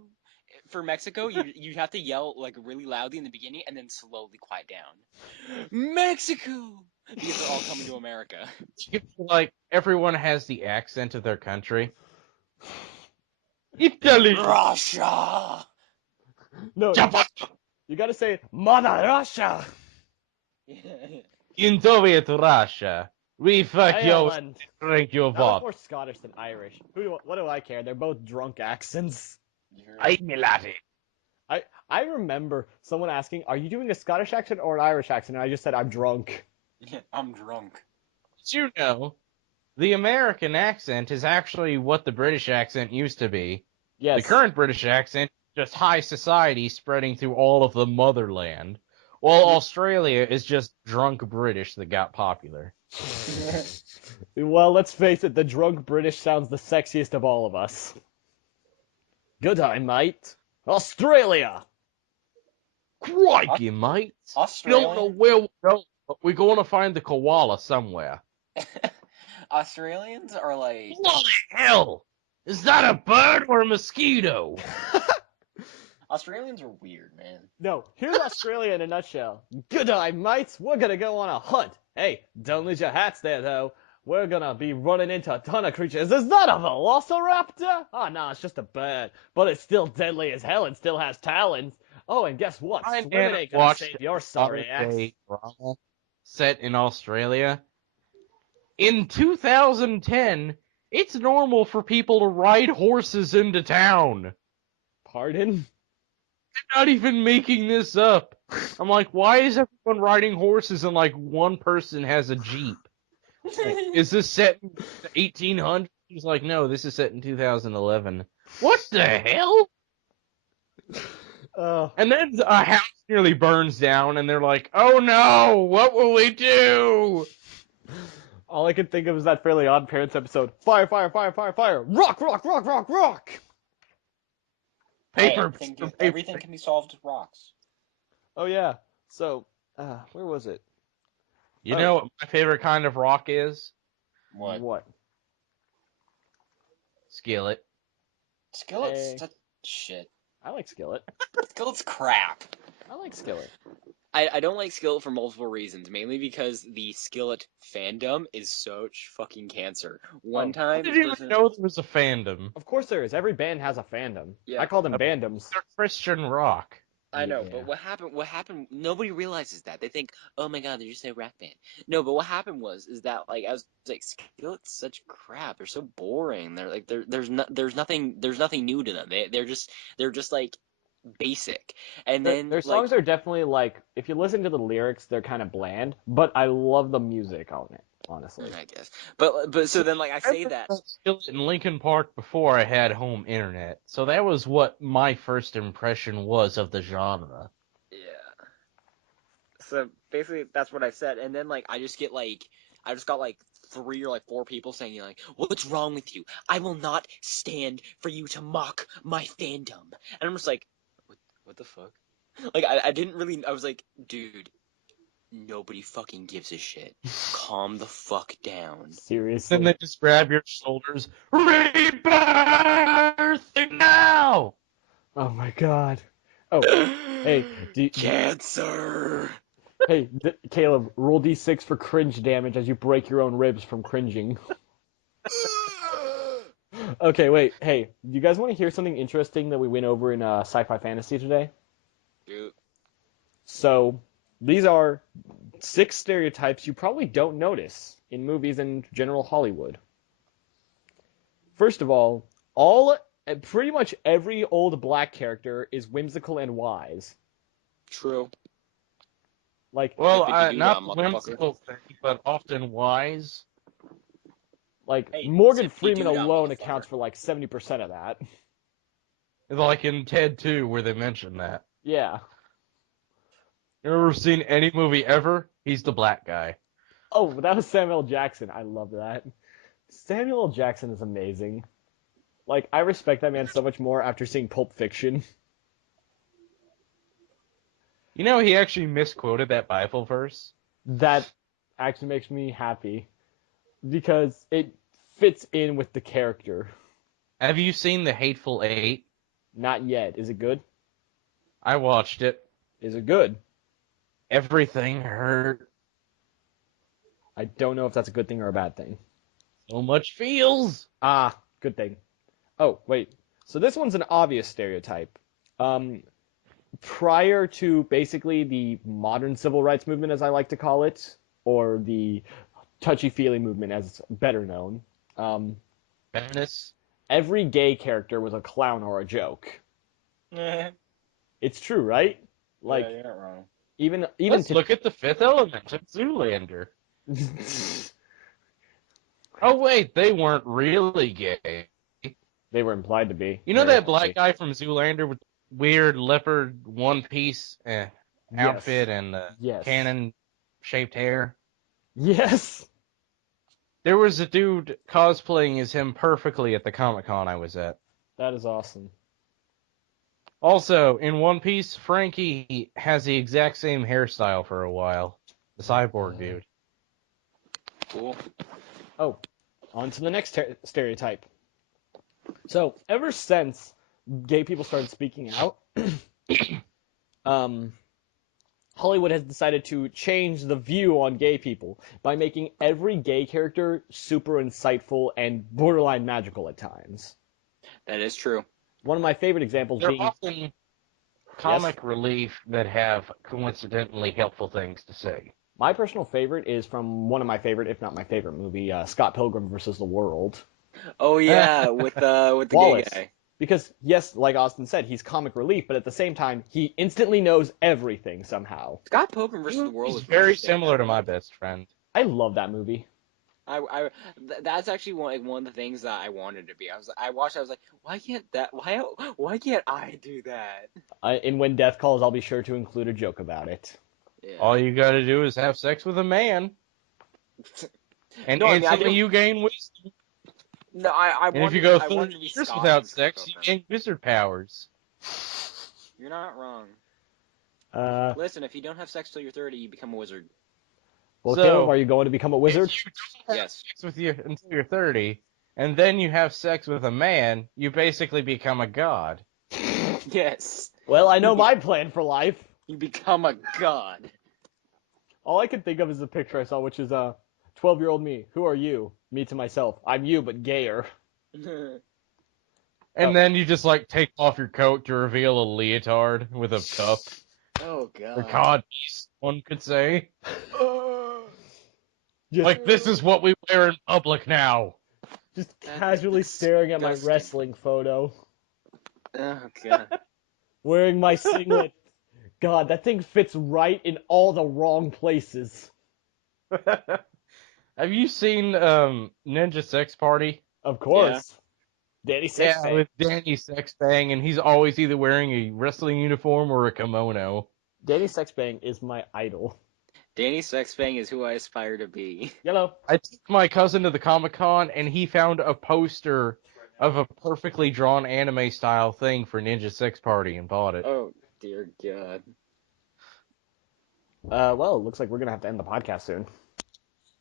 For Mexico, you have to yell like really loudly in the beginning and then slowly quiet down. Mexico, because they're all coming to America. like everyone has the accent of their country. Italy. Russia. No, you gotta say Mother Russia. In Soviet Russia, we fuck your Ireland. drink your That was vodka. more Scottish than Irish. What do I care? They're both drunk accents. I'm Latin. I remember someone asking, "Are you doing a Scottish accent or an Irish accent?" And I just said, "I'm drunk." I'm drunk. Did you know the American accent is actually what the British accent used to be. Yes. The current British accent is just high society spreading through all of the motherland, while Australia is just drunk British that got popular. Well, let's face it, the drunk British sounds the sexiest of all of us. Good day, mate. Australia! Crikey, mate. We don't know Australian? where we're going, but we're going to find the koala somewhere. Australians are like... Bloody hell! Is that a bird or a mosquito? Australians are weird, man. No, here's Australia in a nutshell. Good day, mates. We're gonna go on a hunt. Hey, don't lose your hats there, though. We're gonna be running into a ton of creatures. Is that a velociraptor? Oh, no, it's just a bird. But it's still deadly as hell and still has talons. Oh, and guess what? I Swimming ain't gonna save your sorry ass. drama set in Australia. In 2010, it's normal for people to ride horses into town. Pardon? I'm not even making this up. I'm like, why is everyone riding horses and like one person has a Jeep? Like, is this set in the 1800s? He's like, no, this is set in 2011. What the hell? And then a house nearly burns down, and they're like, oh no, what will we do? All I can think of is that Fairly Odd Parents episode. Fire, fire, fire, fire, fire. Rock, rock, rock, rock, rock. Paper. Everything can be solved with rocks. Oh, yeah. So, where was it? You know what my favorite kind of rock is? What? Skillet. Skillet's such shit. I like Skillet. Skillet's crap. I like Skillet. I don't like Skillet for multiple reasons, mainly because the Skillet fandom is such fucking cancer. One time... I didn't even know there was a fandom. Of course there is. Every band has a fandom. Yeah. I call them bandoms. They're Christian rock. I know, Yeah. but what happened, nobody realizes that. They think, oh my god, they're just a rap band. No, but what happened is that, like, I was like, Skillet's such crap. They're so boring. They're like, there's nothing new to them. They're just like, basic. And then Their songs are definitely like, if you listen to the lyrics, they're kind of bland, but I love the music on it, honestly. I guess. But so then, like, I say that. Skillet in Lincoln Park before I had home internet, so that was what my first impression was of the genre. Yeah. So basically, that's what I said, and then like I just got like 3 or like 4 people saying like, "What's wrong with you? I will not stand for you to mock my fandom." And I'm just like, what the fuck? Like I didn't really. I was like, dude, nobody fucking gives a shit. Calm the fuck down. Seriously. Then they just grab your shoulders. Rebirthing now! Oh my god. Oh, hey, Cancer. Hey, Caleb, roll d6 for cringe damage as you break your own ribs from cringing. Okay, wait. Hey, do you guys want to hear something interesting that we went over in Sci-Fi Fantasy today? Dude. So, these are 6 stereotypes you probably don't notice in movies and general Hollywood. First of all, pretty much every old black character is whimsical and wise. True. Like, Well, Like, not motherfucker. whimsical, but often wise. Like, Hey, Morgan zippity Freeman doo-dah, alone motherfucker. accounts for like 70% of that. Like in Ted 2, where they mention that. Yeah. You ever seen any movie ever? He's the black guy. Oh, that was Samuel L. Jackson. I love that. Samuel L. Jackson is amazing. Like, I respect that man so much more after seeing Pulp Fiction. You know, he actually misquoted that Bible verse. That actually makes me happy. Because it fits in with the character. Have you seen The Hateful Eight? Not yet. Is it good? I watched it. Is it good? Everything hurt. I don't know if that's a good thing or a bad thing. So much feels. Ah, good thing. Oh, wait. So this one's an obvious stereotype. Prior to basically the modern civil rights movement, as I like to call it, or the touchy-feely movement, as it's better known, Venice. every gay character was a clown or a joke. It's true, right? Like, yeah, you're not wrong. even Let's look at The Fifth Element of Zoolander. Oh wait, they weren't really gay. They were implied to be. You know Very that black healthy. guy from Zoolander with weird leopard one-piece outfit Yes. and Yes. cannon-shaped hair? Yes. There was a dude cosplaying as him perfectly at the Comic-Con I was at. That is awesome. Also, in One Piece, Frankie has the exact same hairstyle for a while. The cyborg dude. Cool. Oh, on to the next stereotype. So, ever since gay people started speaking out, Hollywood has decided to change the view on gay people by making every gay character super insightful and borderline magical at times. That is true. One of my favorite examples They're being... often comic relief that have coincidentally helpful things to say. My personal favorite is from one of my favorite, if not my favorite movie, Scott Pilgrim versus the World. Oh yeah, with the Wallace. gay guy. Because, yes, like Austin said, he's comic relief, but at the same time, he instantly knows everything somehow. Scott Pilgrim versus the World He's is very similar to my best friend. I love that movie. That's actually one of the things that I wanted to be. I watched. I was like, why can't I do that? In When Death Calls, I'll be sure to include a joke about it. Yeah. All you gotta do is have sex with a man, and No, I mean, instantly you gain wisdom. No, I And wanted, if you go I 30 wanted to be years Scott without in sex, you Pilgrim. gain wizard powers. You're not wrong. Well, Listen, if you don't have sex till you're 30, you become a wizard. So- Caleb, are you going to become a wizard? If you don't have Yes. sex with you until you're 30, and then you have sex with a man, you basically become a god. Yes. Well, I know my plan for life. You become a god. All I can think of is the picture I saw, which is 12-year-old me. Who are you? Me to myself. I'm you, but gayer. And then you just like take off your coat to reveal a leotard with a cuff. Oh Or god. codpiece, one could say. Just, Like, this is what we wear in public now. just casually staring at my disgusting. wrestling photo. Oh god. Wearing my singlet. God, that thing fits right in all the wrong places. Have you seen Ninja Sex Party? Of course. Danny Sexton. Yeah, with Danny Sexbang, and he's always either wearing a wrestling uniform or a kimono. Danny Sexbang is my idol. Danny Sexbang is who I aspire to be. Yellow. I took my cousin to the Comic-Con, and he found a poster of a perfectly drawn anime-style thing for Ninja Sex Party and bought it. Oh dear god. Well, it looks like we're gonna have to end the podcast soon.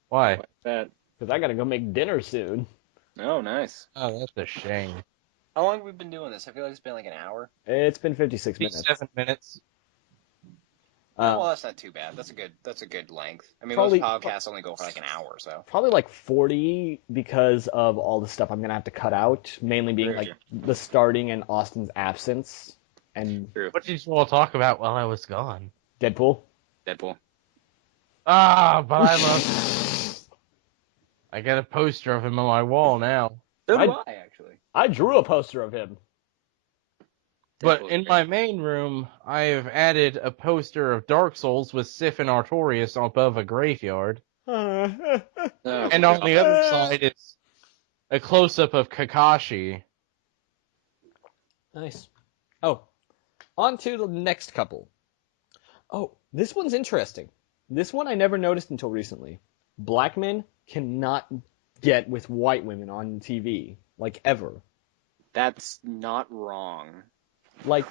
Why? What's that? Because I gotta go make dinner soon. Oh, nice. Oh, that's a shame. How long have we been doing this? I feel like it's been like an hour. It's been 56 minutes. 7 minutes. Well, that's not too bad. That's a good length. I mean, Probably- most podcasts only go for like an hour, so. Probably like 40 because of all the stuff I'm gonna have to cut out, mainly being Very like true. the starting and Austin's absence and What did you all talk about while I was gone? Deadpool. Deadpool. Ah, but I love. I got a poster of him on my wall now. So do I- I actually. I drew a poster of him. But Deadpool's in great. my main room, I have added a poster of Dark Souls with Sif and Artorias above a graveyard. Oh, And on the other side is a close-up of Kakashi. Nice. Oh, on to the next couple. Oh, this one's interesting. This one I never noticed until recently. Black men cannot get with white women on TV, like ever. That's not wrong. Like,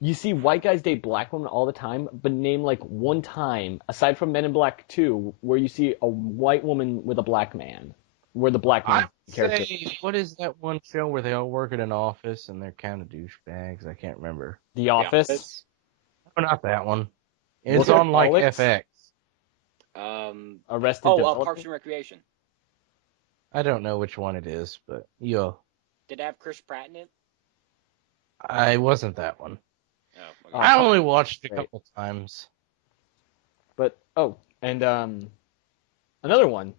you see white guys date black women all the time, but name like one time, aside from Men in Black 2, where you see a white woman with a black man, where the black man character. Say, what is that one show where they all work in an office and they're kind of douchebags? I can't remember. The Office. Oh, not that one. It's Workaholics? on like FX. Arrested Oh, Development. Parks and Recreation. I don't know which one it is, but yeah, Did it have Chris Pratt in it? I wasn't that one. Oh, okay. I only watched it a Great. couple times. But and another one.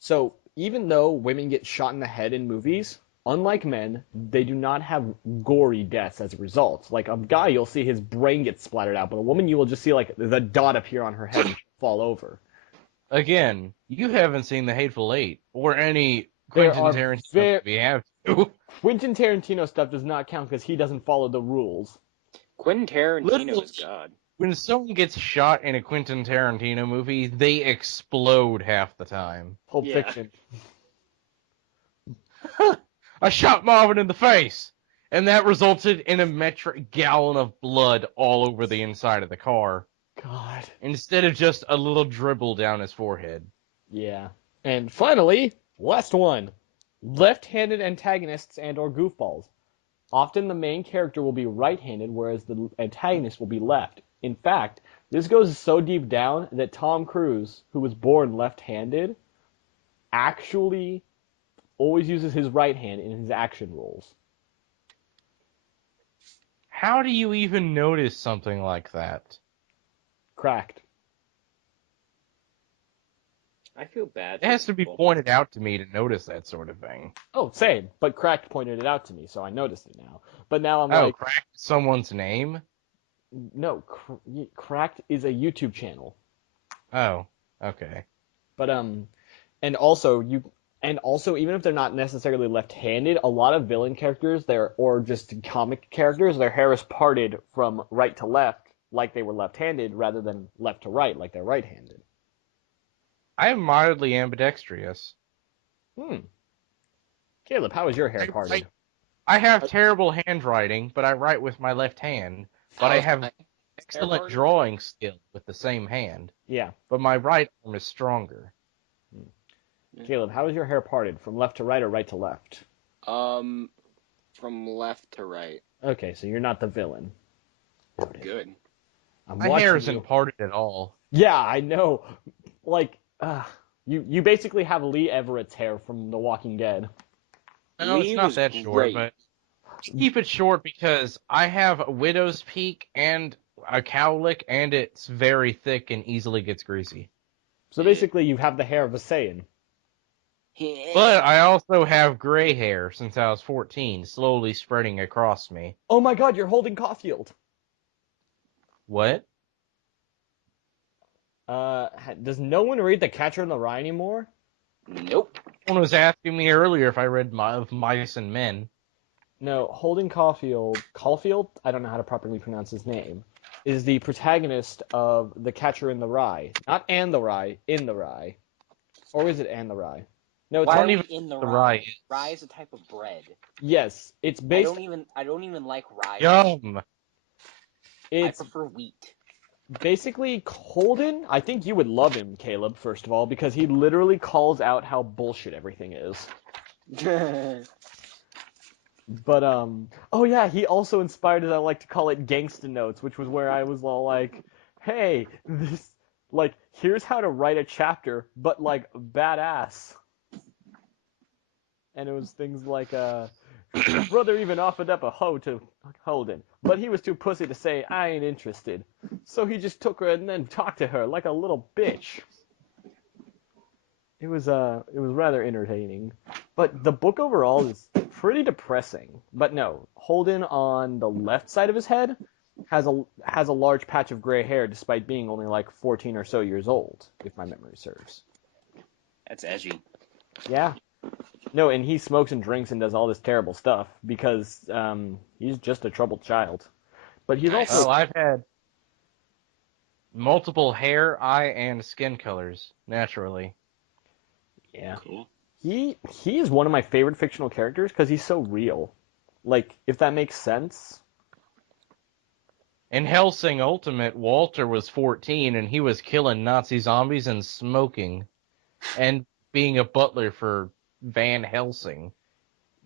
So even though women get shot in the head in movies, unlike men, they do not have gory deaths as a result. Like a guy, you'll see his brain get splattered out, but a woman, you will just see like the dot appear on her head and fall over. Again, you haven't seen The Hateful Eight or any There Quentin are Tarantino movie, have you? Quentin Tarantino stuff does not count because he doesn't follow the rules. Quentin Tarantino Literally, is God. when someone gets shot in a Quentin Tarantino movie, they explode half the time. Pulp Yeah. Fiction. I shot Marvin in the face, and that resulted in a metric gallon of blood all over the inside of the car, God. instead of just a little dribble down his forehead. Yeah. And finally, last one. Left-handed antagonists and or goofballs. Often the main character will be right-handed, whereas the antagonist will be left. In fact, this goes so deep down that Tom Cruise, who was born left-handed, actually always uses his right hand in his action roles. How do you even notice something like that? Cracked. I feel bad. It has to be pointed out to me to notice that sort of thing. Oh, same. But Cracked pointed it out to me, so I noticed it now. But now I'm Oh, like, crack someone's name? no, Cracked is a YouTube channel. Oh, okay. But and also even if they're not necessarily left-handed, a lot of villain characters or just comic characters, their hair is parted from right to left, like they were left-handed, rather than left to right, like they're right-handed. I am mildly ambidextrous. Caleb, how is your hair parted? I have terrible handwriting, but I write with my left hand. But I have excellent drawing skill with the same hand. Yeah. But my right arm is stronger. Caleb, how is your hair parted? From left to right or right to left? From left to right. Okay, so you're not the villain. Good. My hair isn't parted at all. Yeah, I know. Like, you basically have Lee Everett's hair from The Walking Dead. No, it's not that short, but keep it short because I have a widow's peak and a cowlick, and it's very thick and easily gets greasy. So basically, you have the hair of a Saiyan. But I also have gray hair since I was 14, slowly spreading across me. Oh my god, you're Holden Caulfield! What? Does no one read The Catcher in the Rye anymore? Nope. Someone was asking me earlier if I read of Mice and Men. No, Holden Caulfield, I don't know how to properly pronounce his name, is the protagonist of The Catcher in the Rye. Not And the Rye, In the Rye. Or is it And the Rye? No, it's not even in the rye. Rye is a type of bread. Yes, it's based. I don't even like rye. Yum. I prefer wheat. Basically, Holden, I think you would love him, Caleb, first of all, because he literally calls out how bullshit everything is. But, oh yeah, he also inspired, as I like to call it, Gangsta Notes, which was where I was all like, hey, this, like, here's how to write a chapter, but, like, badass. And it was things like, brother even offered up a hoe to Holden, but he was too pussy to say, I ain't interested. So he just took her and then talked to her like a little bitch. It was rather entertaining. But the book overall is pretty depressing. But no, Holden on the left side of his head has a large patch of gray hair despite being only like 14 or so years old, if my memory serves. That's edgy. Yeah. No, and he smokes and drinks and does all this terrible stuff because he's just a troubled child. But he's also... Oh, I've had multiple hair, eye, and skin colors, naturally. Yeah. Cool. He is one of my favorite fictional characters because he's so real. Like, if that makes sense. In Hellsing Ultimate, Walter was 14 and he was killing Nazi zombies and smoking. And being a butler for Van Helsing.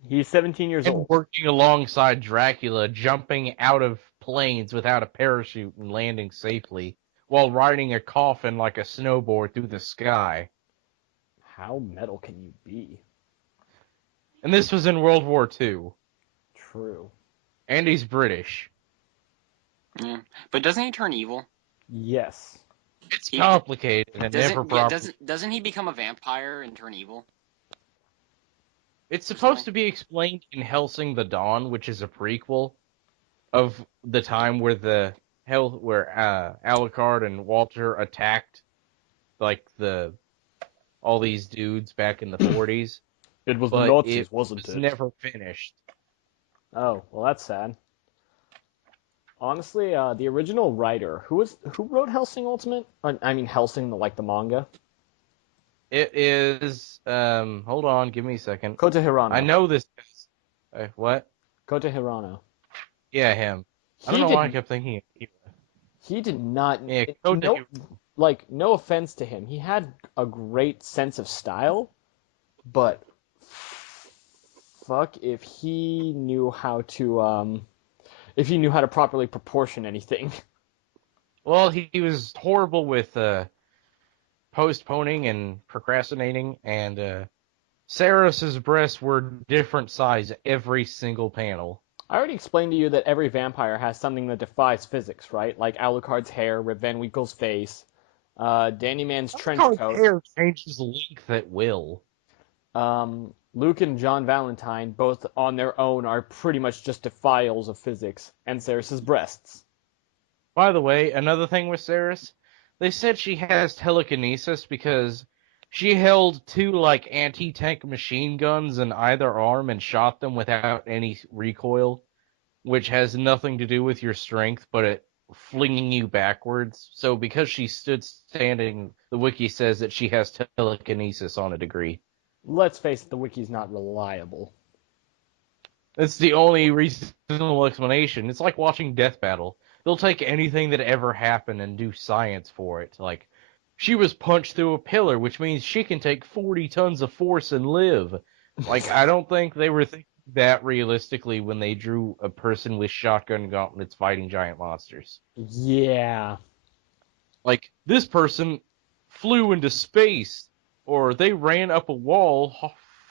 He's 17 years old. And working alongside Dracula, jumping out of planes without a parachute and landing safely, while riding a coffin like a snowboard through the sky. How metal can you be? And this was in World War II. True. And he's British. Yeah. But doesn't he turn evil? Yes. It's complicated and never properly... Doesn't he become a vampire and turn evil? It's supposed to be explained in Hellsing the Dawn, which is a prequel of the time where Alucard and Walter attacked like all these dudes back in the 40s, It was the but Nazis, it wasn't was it? never finished. Oh, well, that's sad. Honestly, the original writer, who wrote Hellsing Ultimate? I mean Hellsing, the manga. It is. Hold on, give me a second. Kota Hirano. I know this. What? Kota Hirano. Yeah, him. I don't know why I kept thinking of Akira. He did not. Yeah, No offense to him, he had a great sense of style, but fuck if he knew how to properly proportion anything. Well, he was horrible with postponing and procrastinating, and Saras's breasts were different size every single panel. I already explained to you that every vampire has something that defies physics, right? Like Alucard's hair, Rip Van Winkle's face, Danny Man's trench coat. Hair changes length at will. Luke and John Valentine, both on their own, are pretty much just defiles of physics, and Saras's breasts. By the way, another thing with Saras, they said she has telekinesis because she held 2 anti-tank machine guns in either arm and shot them without any recoil, which has nothing to do with your strength, but it flinging you backwards. So because she stood standing, the wiki says that she has telekinesis on a degree. Let's face it, the wiki's not reliable. That's the only reasonable explanation. It's like watching Death Battle. They'll take anything that ever happened and do science for it. Like, she was punched through a pillar, which means she can take 40 tons of force and live. Like, I don't think they were thinking that realistically when they drew a person with shotgun gauntlets fighting giant monsters. Yeah. Like, this person flew into space, or they ran up a wall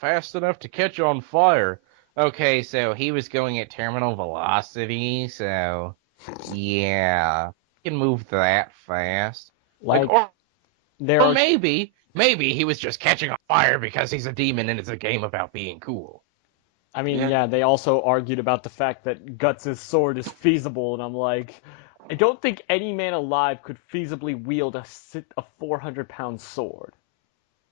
fast enough to catch on fire. Okay, so he was going at terminal velocity, so yeah, he can move that fast. Or maybe he was just catching on fire because he's a demon and it's a game about being cool. I mean, yeah, they also argued about the fact that Guts' sword is feasible, and I'm like, I don't think any man alive could feasibly wield a 400-pound sword.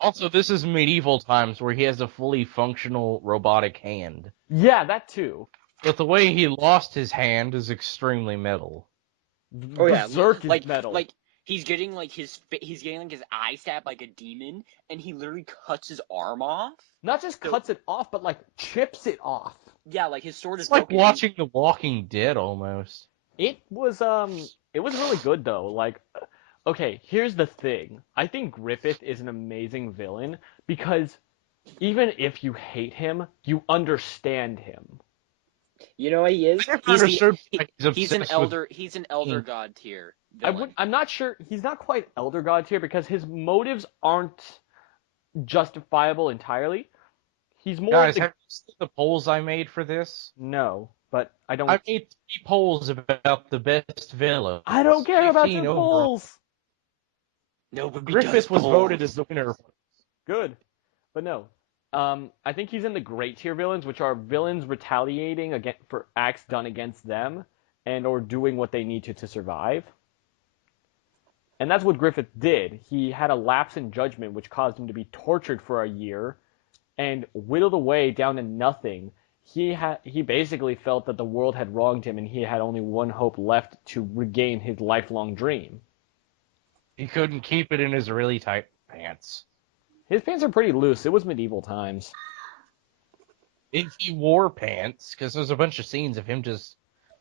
Also, this is medieval times where he has a fully functional robotic hand. Yeah, that too. But the way he lost his hand is extremely metal. Oh yeah, Berserk is metal. Like he's getting his eye stabbed like a demon, and he literally cuts his arm off. Not just cuts it off, but chips it off. Yeah, his sword is like broken. Watching The Walking Dead almost. It was really good though. Okay, here's the thing. I think Griffith is an amazing villain because even if you hate him, you understand him. You know what he is? He's an elder. He's an elder god tier villain. I'm not sure. He's not quite elder god tier because his motives aren't justifiable entirely. He's more. Guys, have you seen the polls I made for this? No, but I don't. I made 3 polls about the best villain. I don't care about your polls. No, but Griffith was voted as the winner. Good, but no. I think he's in the great tier villains, which are villains retaliating for acts done against them and or doing what they need to survive. And that's what Griffith did. He had a lapse in judgment, which caused him to be tortured for a year and whittled away down to nothing. He basically felt that the world had wronged him and he had only one hope left to regain his lifelong dream. He couldn't keep it in his really tight pants. His pants are pretty loose. It was medieval times. If he wore pants, because there's a bunch of scenes of him just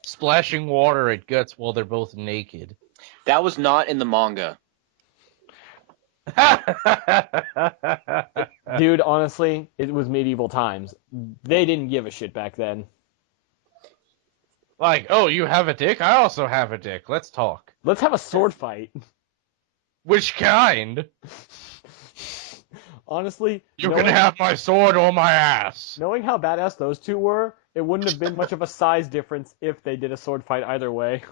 splashing water at Guts while they're both naked. That was not in the manga. Dude, honestly, it was medieval times. They didn't give a shit back then. Like, oh, you have a dick? I also have a dick. Let's talk. Let's have a sword fight. Which kind? Honestly, you can have my sword or my ass. Knowing how badass those two were, it wouldn't have been much of a size difference if they did a sword fight either way.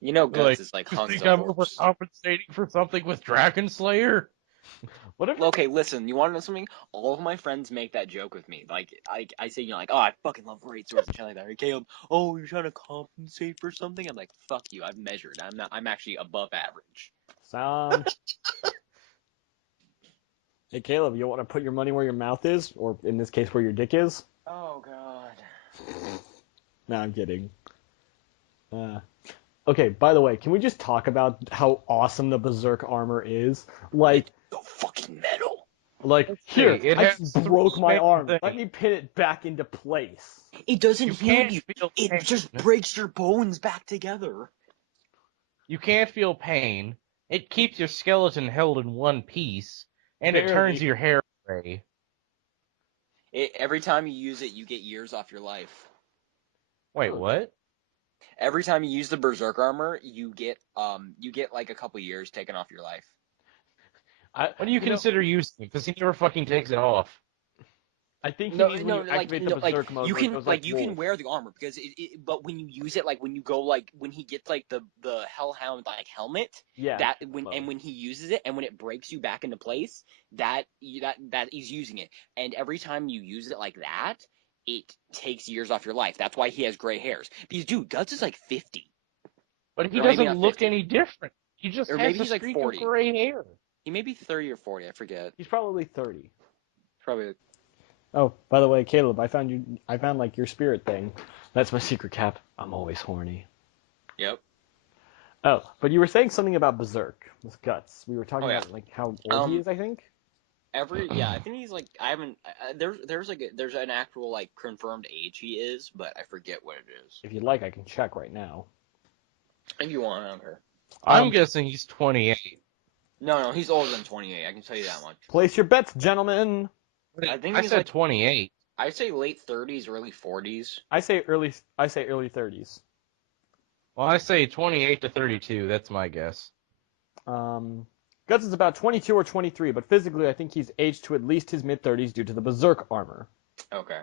You know, Guts is like Hanzo. You think I'm overcompensating for something with Dragon Slayer? Okay, listen, you want to know something? All of my friends make that joke with me. Like, I say, oh, I fucking love great swords and shit like that. Right, Caleb? Oh, you're trying to compensate for something? I'm like, fuck you, I've measured. I'm actually above average. Hey, Caleb, you want to put your money where your mouth is? Or, in this case, where your dick is? Oh God. Nah, I'm kidding. Okay, by the way, can we just talk about how awesome the Berserk armor is? Like, It's so fucking metal. here, It I has just three broke my main arm. Let things. me pin it back into place. It doesn't You heal can't you. feel It pain. just breaks your bones back together. You can't feel pain. It keeps your skeleton held in one piece, and it turns Barely. your hair gray. Every time you use it, you get years off your life. Wait, what? Every time you use the Berserk armor, you get like a couple years taken off your life. What do you consider using? Because he never fucking takes it off. I think he No, means when no, you activate the like Berserk mode you where it can goes like you wolf. can wear the armor because but when you use it, like when you go like when he gets like the Hellhound like helmet, Yeah. that when he uses it and when it breaks you back into place, that he's using it, and every time you use it like that, it takes years off your life. That's why he has gray hairs. Because dude, Guts is like 50, But he or maybe doesn't not look 50, any different. He just or has maybe a he's like streak of 40. gray hair. He may be 30 or 40. I forget. He's probably 30. Probably. Oh, by the way, Caleb, I found like your spirit thing. That's my secret cap. I'm always horny. Yep. Oh, but you were saying something about Berserk with Guts. We were talking Oh, yeah. about like how old he is, I think. I think he's like I haven't. There's an actual like confirmed age he is, but I forget what it is. If you'd like, I can check right now. If you want, I don't care. I'm guessing he's 28. No, he's older than 28. I can tell you that much. Place your bets, gentlemen. I think I he's said like 28. I'd say late 30s, early 40s. I say early 30s. Well, I say 28 to 32. That's my guess. Guts is about 22 or 23, but physically I think he's aged to at least his mid-30s due to the Berserk armor. Okay.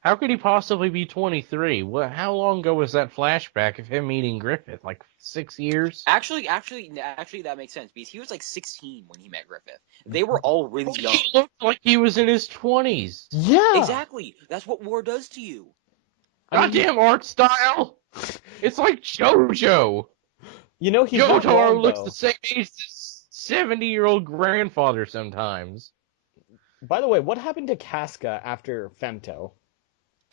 How could he possibly be 23? How long ago was that flashback of him meeting Griffith? Like 6 years? Actually, that makes sense because he was like 16 when he met Griffith. They were all really young. He looked like he was in his 20s. Yeah! Exactly. That's what war does to you. Goddamn art style! It's like JoJo! You know, he's not Jotaro wrong, looks though. the same age as his 70-year-old grandfather sometimes. By the way, what happened to Casca after Femto?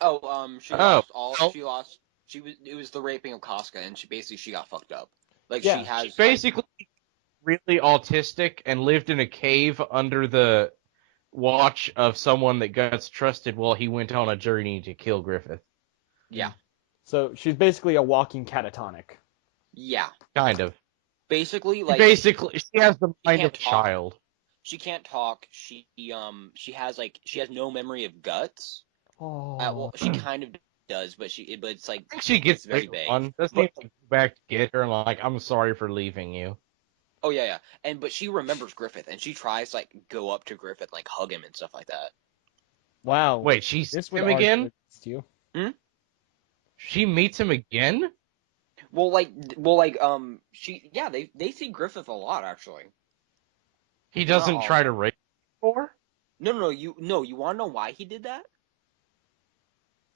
Oh, she Oh, lost all. well, She lost. She was. It was the raping of Casca, and she got fucked up. Like Yeah. she has she's basically really autistic and lived in a cave under the watch of someone that Guts trusted while he went on a journey to kill Griffith. Yeah. So she's basically a walking catatonic. Yeah. Kind of. Basically, like She has the mind of can't a talk. child. She can't talk. She has no memory of Guts. Oh. Well, she kind of does, but it's like I think she gets it's very later vague. on. Doesn't he like, go back to get her and like, I'm sorry for leaving you. Oh yeah. But she remembers Griffith, and she tries to like go up to Griffith, and, like hug him and stuff like that. Wow. Wait, she sees This would him argue again? against you. She meets him again? they see Griffith a lot actually. He Not doesn't all try of to them. rape her? No, you want to know why he did that?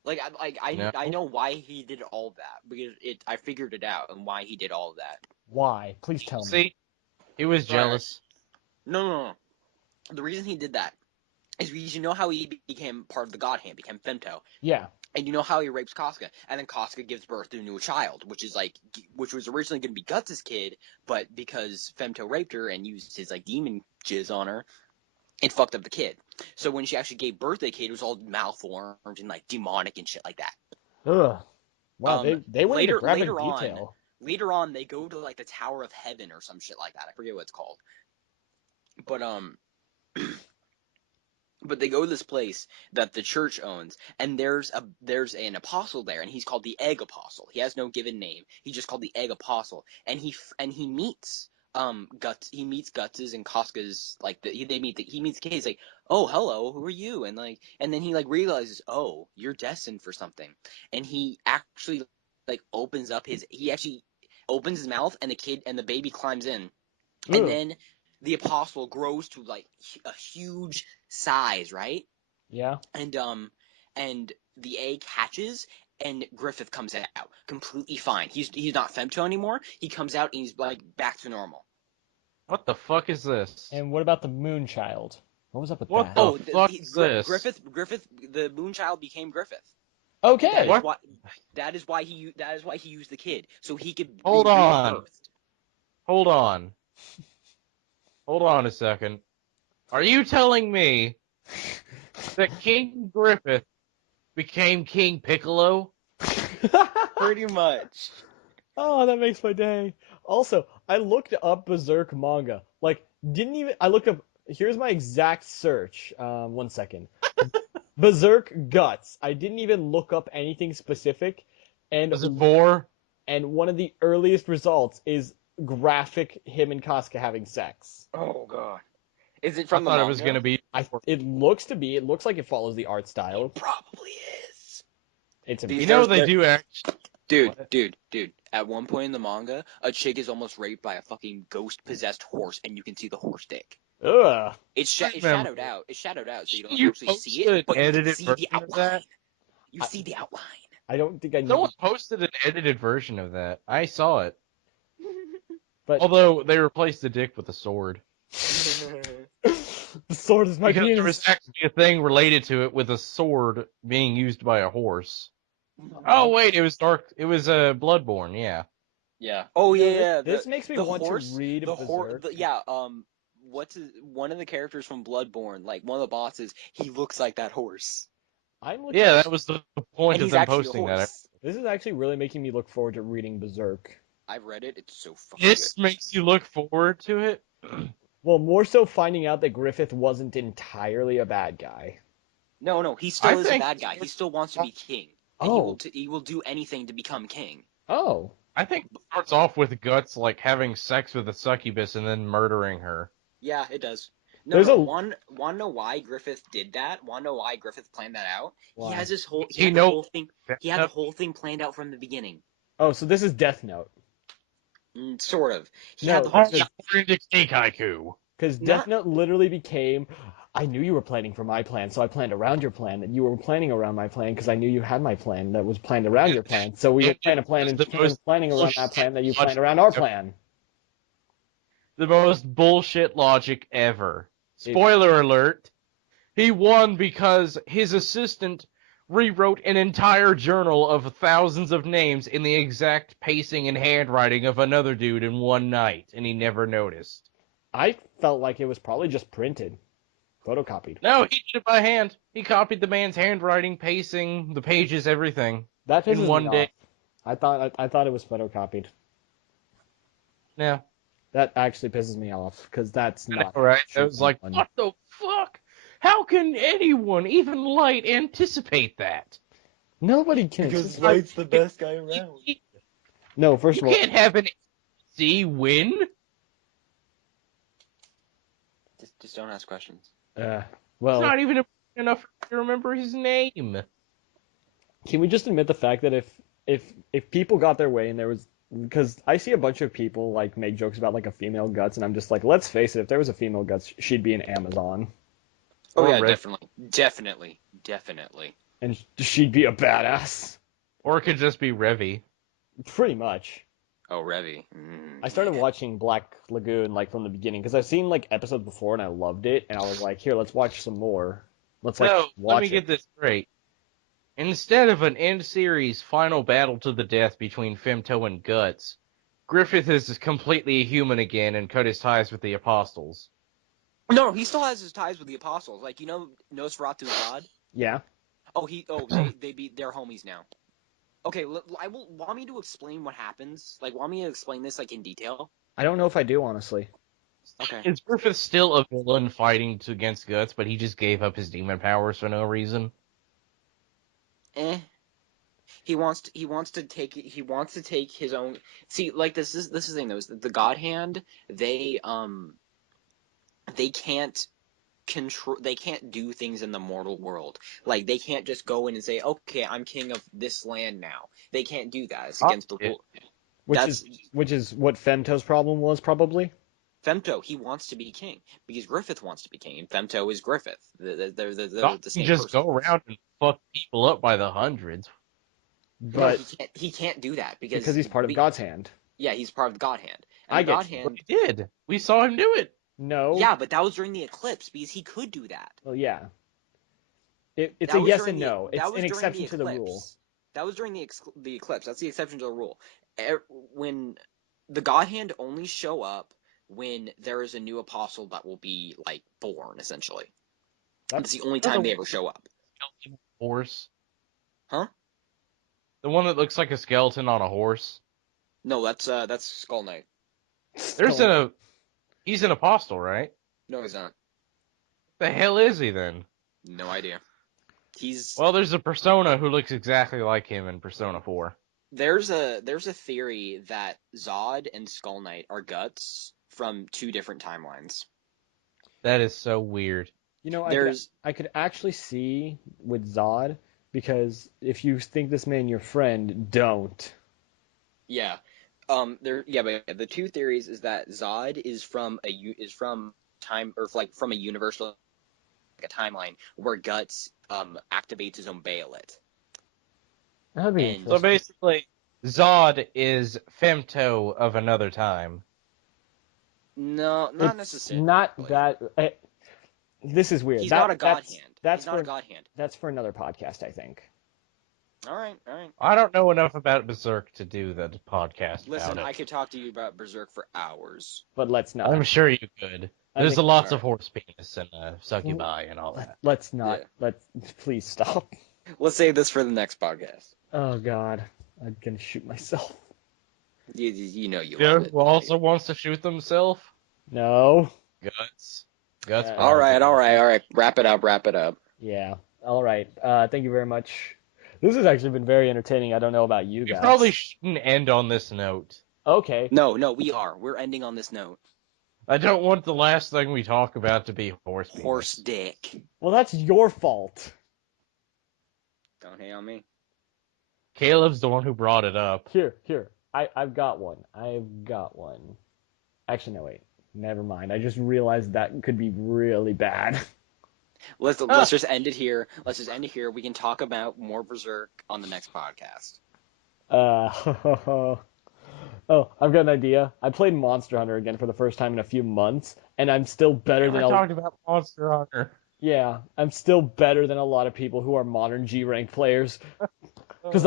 No. I know why he did all that because I figured it out and why he did all of that. Why? Please tell me. See? He was Right. jealous. No. The reason he did that is because you know how he became part of the God Hand, became Femto, Yeah. and you know how he rapes Casca, and then Casca gives birth to a new child, which was originally going to be Guts' kid, but because Femto raped her and used his like demon jizz on her, it fucked up the kid. So when she actually gave birth to the kid, it was all malformed and like demonic and shit like that. Ugh. Wow, they went into graphic later detail. Later on, they go to like the Tower of Heaven or some shit like that. I forget what it's called. But but they go to this place that the church owns, and there's an apostle there, and he's called the Egg Apostle. He has no given name. He's just called the Egg Apostle, and he meets Guts. He meets Guts's and Casca's he meets Kay. He's like, oh hello, who are you? And then he like realizes, oh, you're destined for something, and he actually like opens his mouth, and the kid and the baby climbs in, and Ugh. then the apostle grows to like a huge size, right? Yeah. And the egg hatches, and Griffith comes out completely fine. He's not Femto anymore. He comes out and he's like back to normal. What the fuck is this? And what about the Moon Child? What was up with What that? the Oh, fuck is this? Griffith, the Moonchild became Griffith. Okay. That is What? why. That is why he used the kid, so he could Hold be on. rebirthed. Hold on. Hold on a second. Are you telling me that King Griffith became King Piccolo? Pretty much. Oh, that makes my day. Also, I looked up Berserk manga. Like, I looked up, here's my exact search. 1 second. Berserk Guts. I didn't even look up anything specific. And, Was it Vor? and one of the earliest results is graphic him and Casca having sex. Oh god. Is it I from the thought manga? it was gonna be. It looks like it follows the art style. It probably is. It's a, These- You know There's- they do actually. Dude. At one point in the manga, a chick is almost raped by a fucking ghost-possessed horse, and you can see the horse dick. ugh. It's Remember. shadowed out. It's shadowed out, so you don't You actually see posted it, but an you can edited see the version of outline. that? You see the outline. I don't think I need. Someone posted an edited version of that. I saw it. But Although they replaced the dick with a sword. the sword is my Because there penis. was actually a thing related to it with a sword being used by a horse. Oh wait, it was Bloodborne, yeah. Yeah. Oh yeah. Yeah. This makes me the want horse, to read the horse. Berserk. Yeah. One of the characters from Bloodborne, like one of the bosses, he looks like that horse. I'm looking. Yeah, that was the point And of he's them actually a posting that. horse. This is actually really making me look forward to reading Berserk. I've read it. It's so fucking This good. makes you look forward to it? Well, more so finding out that Griffith wasn't entirely a bad guy. No, he still I is a think- bad guy. He still wants to be king. And Oh. he will do anything to become king. Oh. I think it starts off with Guts like having sex with a succubus and then murdering her. Yeah, it does. There's Wanna know why Griffith did that? Wanna know why Griffith planned that out? Why? He has this whole He knows- he had the whole thing planned out from the beginning. Oh, so this is Death Note. Sort of. He No, had the whole because- According to Keikaku. Because Not- Death Note literally became, I knew you were planning for my plan, so I planned around your plan, and you were planning around my plan because I knew you had my plan that was planned around your plan. So we would plan a plan and The most planning around that plan that you planned bullshit around our ever. plan. The most bullshit logic ever. Spoiler alert. He won because his assistant rewrote an entire journal of thousands of names in the exact pacing and handwriting of another dude in one night, and he never noticed. I felt like it was probably just printed, photocopied. No, he did it by hand. He copied the man's handwriting, pacing, the pages, everything. That pisses In one me day. off. I thought it was photocopied. Yeah. That actually pisses me off because that's not Alright, I true was like, fun. what the fuck? How can anyone, even Light, anticipate that? Nobody can. Because Like, Light's the best guy around. no, first You of all, can't have an NPC win. Just don't ask questions. well, It's not even important enough for me to remember his name. can we just admit the fact that if people got their way and there was, because I see a bunch of people like make jokes about like a female Guts, and I'm just like, let's face it, if there was a female Guts, she'd be an Amazon, Oh Or yeah, Rick. definitely. and she'd be a badass, Or it could just be Revy. pretty much. Oh, Revy. I started watching Black Lagoon like from the beginning because I've seen like episodes before and I loved it, and I was like, here, let's watch some more. Let's like No, watch let me it. get this straight. Instead of an end series final battle to the death between Femto and Guts, Griffith is completely a human again and cut his ties with the Apostles. No, he still has his ties with the apostles. Like, you know Nosferatu's god? Yeah. They're homies now. Okay, want me to explain what happens? Like, want me to explain this like in detail? I don't know if I do, honestly. Okay. Is Griffith still a villain fighting against Guts, but he just gave up his demon powers for no reason? He wants to take his own. See, like this is the thing though. Is that the God Hand, they can't control. They can't do things in the mortal world. Like they can't just go in and say, "Okay, I'm king of this land now." They can't do that. It's against the rule. Which is what Femto's problem was, probably. Femto, he wants to be king because Griffith wants to be king, and Femto is Griffith. They're Not the same just person. go around and fuck people up by the hundreds. But No, he can't do that because he's part of God's hand. Yeah, he's part of the God Hand. And I the get God you. Hand. He did. We saw him do it. No. Yeah, but that was during the eclipse because he could do that. Well, yeah. It's That a was yes during and no. that It's was an during the exception to the rule. eclipse. That was during the eclipse. That's the exception to the rule. When the God Hand only show up when there is a new apostle that will be like born, essentially. That's the only time they ever show up. Horse. Huh? The one that looks like a skeleton on a horse. No, that's Skull Knight. He's an apostle, right? No, he's not. The hell is he then? No idea. Well, there's a persona who looks exactly like him in Persona 4. There's a theory that Zod and Skull Knight are Guts from 2 different timelines. That is so weird. You know, I could actually see with Zod, because if you think this man your friend, don't. Yeah. But the 2 theories is that Zod is from time, or like from a universal, like a timeline where Guts activates his own Bayolet. That'd be So basically, Zod is Femto of another time. No, not necessarily. Not that. This is weird. He's not a God Hand. That's He's not a God Hand. That's for another podcast, I think. All right. I don't know enough about Berserk to do the podcast. Listen, I could talk to you about Berserk for hours. But let's not. I'm sure you could. There's lots of horse penis and succubi and all that. Let's not. Yeah. Please stop. Let's save this for the next podcast. Oh God, I'm gonna shoot myself. You know you. Joe, love it, who also wants to shoot themselves? No. Guts. All right. Wrap it up. Yeah. All right. Thank you very much. This has actually been very entertaining. I don't know about you guys. We probably shouldn't end on this note. Okay. No, we are. We're ending on this note. I don't want the last thing we talk about to be horse penis. Horse dick. Well, that's your fault. Don't hate on me. Caleb's the one who brought it up. Here. I've got one. Actually, no, wait. Never mind. I just realized that could be really bad. Let's just end it here. We can talk about more Berserk on the next podcast. Oh, I've got an idea. I played Monster Hunter again for the first time in a few months, and I'm still better than. I talked about Monster Hunter. Yeah, I'm still better than a lot of people who are modern G rank players. Because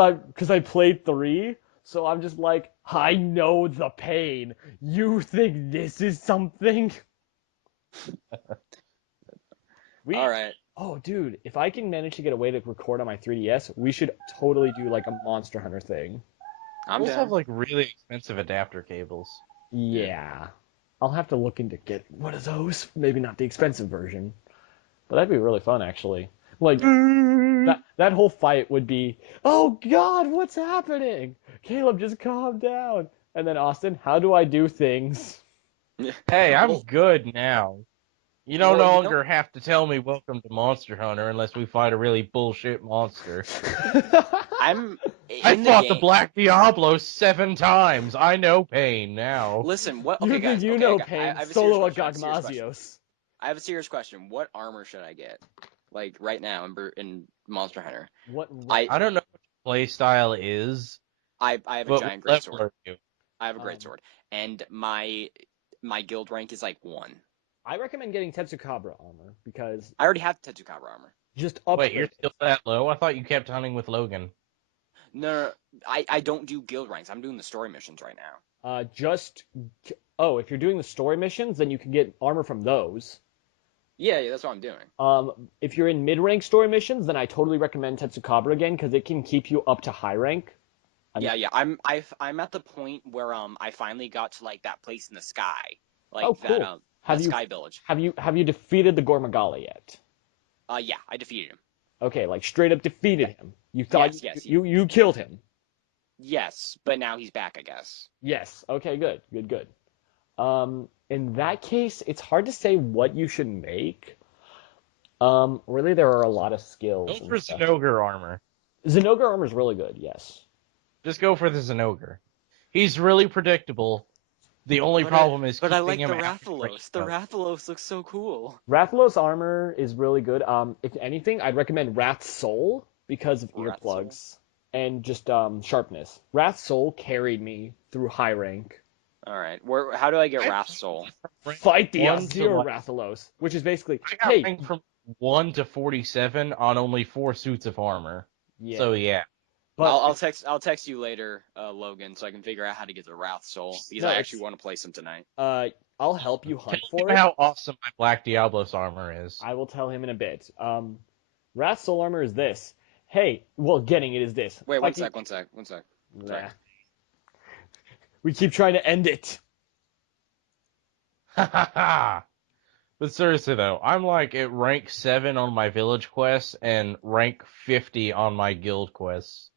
I played 3, so I'm just like, I know the pain. You think this is something? All right. Oh, dude, if I can manage to get a way to record on my 3DS, we should totally do like a Monster Hunter thing. I'm down. Have like really expensive adapter cables. Yeah. I'll have to look into get one of those. Maybe not the expensive version. But that'd be really fun, actually. Like, that whole fight would be, oh God, what's happening? Caleb, just calm down. And then Austin, how do I do things? Hey, I'm good now. You no longer have to tell me welcome to Monster Hunter unless we fight a really bullshit monster. I fought the Black Diablo 7 times. I know pain now. Listen, what? Okay, guys. You know pain. Solo Agagmazios. I have a serious question. What armor should I get? Like right now in Monster Hunter. I don't know what your play style is. I have a giant greatsword. I have a greatsword, and my guild rank is like 1. I recommend getting Tetsukabra armor because I already have Tetsukabra armor. Just up. Wait, you're still that low? I thought you kept hunting with Logan. No, I don't do guild ranks. I'm doing the story missions right now. If you're doing the story missions, then you can get armor from those. Yeah, that's what I'm doing. If you're in mid-rank story missions, then I totally recommend Tetsukabra again because it can keep you up to high rank. Yeah. I'm at the point where I finally got to like that place in the sky, like cool. that sky village. Have you defeated the Gormagala yet? Yeah, I defeated him. Okay, like straight up defeated him. You thought yes. You killed him. Yes, but now he's back, I guess. Yes. Okay, good. In that case, it's hard to say what you should make. Really, there are a lot of skills. Go for Zenogre armor. Zenogre armor is really good, yes. Just go for the Zenogre. He's really predictable. The only problem is I like the Rathalos. The Rathalos looks so cool. Rathalos armor is really good. If anything, I'd recommend Wrath's Soul because of earplugs and just sharpness. Wrath's Soul carried me through high rank. All right. How do I get Wrath Soul? Fight the 1 to, Azure like, Rathalos, which is basically, I got hey, ranked from 1 to 47 on only 4 suits of armor. yeah. So yeah. But I'll text you later, Logan, so I can figure out how to get the Wrath Soul because No, I it's- actually want to play some tonight. I'll help you hunt Tell for me it. how awesome my Black Diablos armor is. I will tell him in a bit. Wrath Soul Armor is this. Hey, well, getting it is this. Wait, Fight one sec. Sorry. Nah. We keep trying to end it. Ha ha ha! But seriously though, I'm like at rank 7 on my village quests and rank 50 on my guild quests.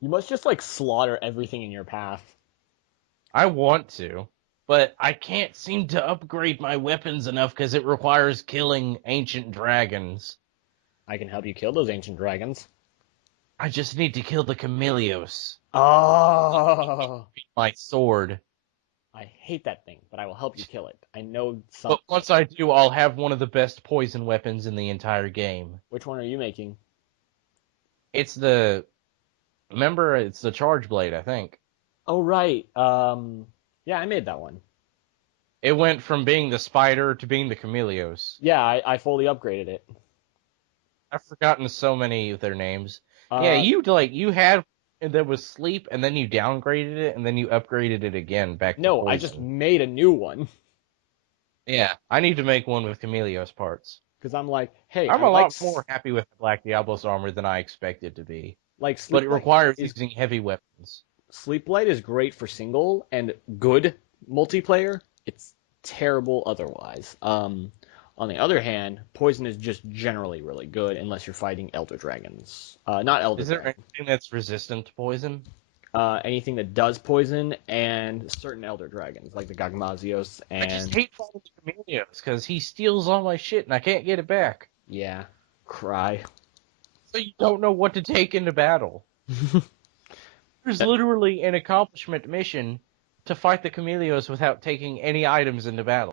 You must just like slaughter everything in your path. I want to, but I can't seem to upgrade my weapons enough because it requires killing ancient dragons. I can help you kill those ancient dragons. I just need to kill the Chameleos. Oh, My sword. I hate that thing, but I will help you kill it. I know some. But once I do, I'll have one of the best poison weapons in the entire game. Which one are you making? It's the... Remember, it's the Charge Blade, I think. Oh, right. Yeah, I made that one. It went from being the spider to being the Chameleos. Yeah, I fully upgraded it. I've forgotten so many of their names. Yeah, you had that was sleep, and then you downgraded it, and then you upgraded it again back to No, poison. I just made a new one. Yeah, I need to make one with Chameleos parts. Because I'm like, hey, I'm I a like lot more happy with the Black Diablos armor than I expected to be. like But Sleep it Light requires is using heavy weapons. Sleep Light is great for single and good multiplayer. It's terrible otherwise. On the other hand, poison is just generally really good unless you're fighting elder dragons. Not elder Is there dragons. anything that's resistant to poison? Anything that does poison and certain elder dragons like the Gagmazios I just and hate fighting the Chameleos because he steals all my shit and I can't get it back. yeah, cry. So you don't know what to take into battle. There's literally an accomplishment mission to fight the Chameleos without taking any items into battle.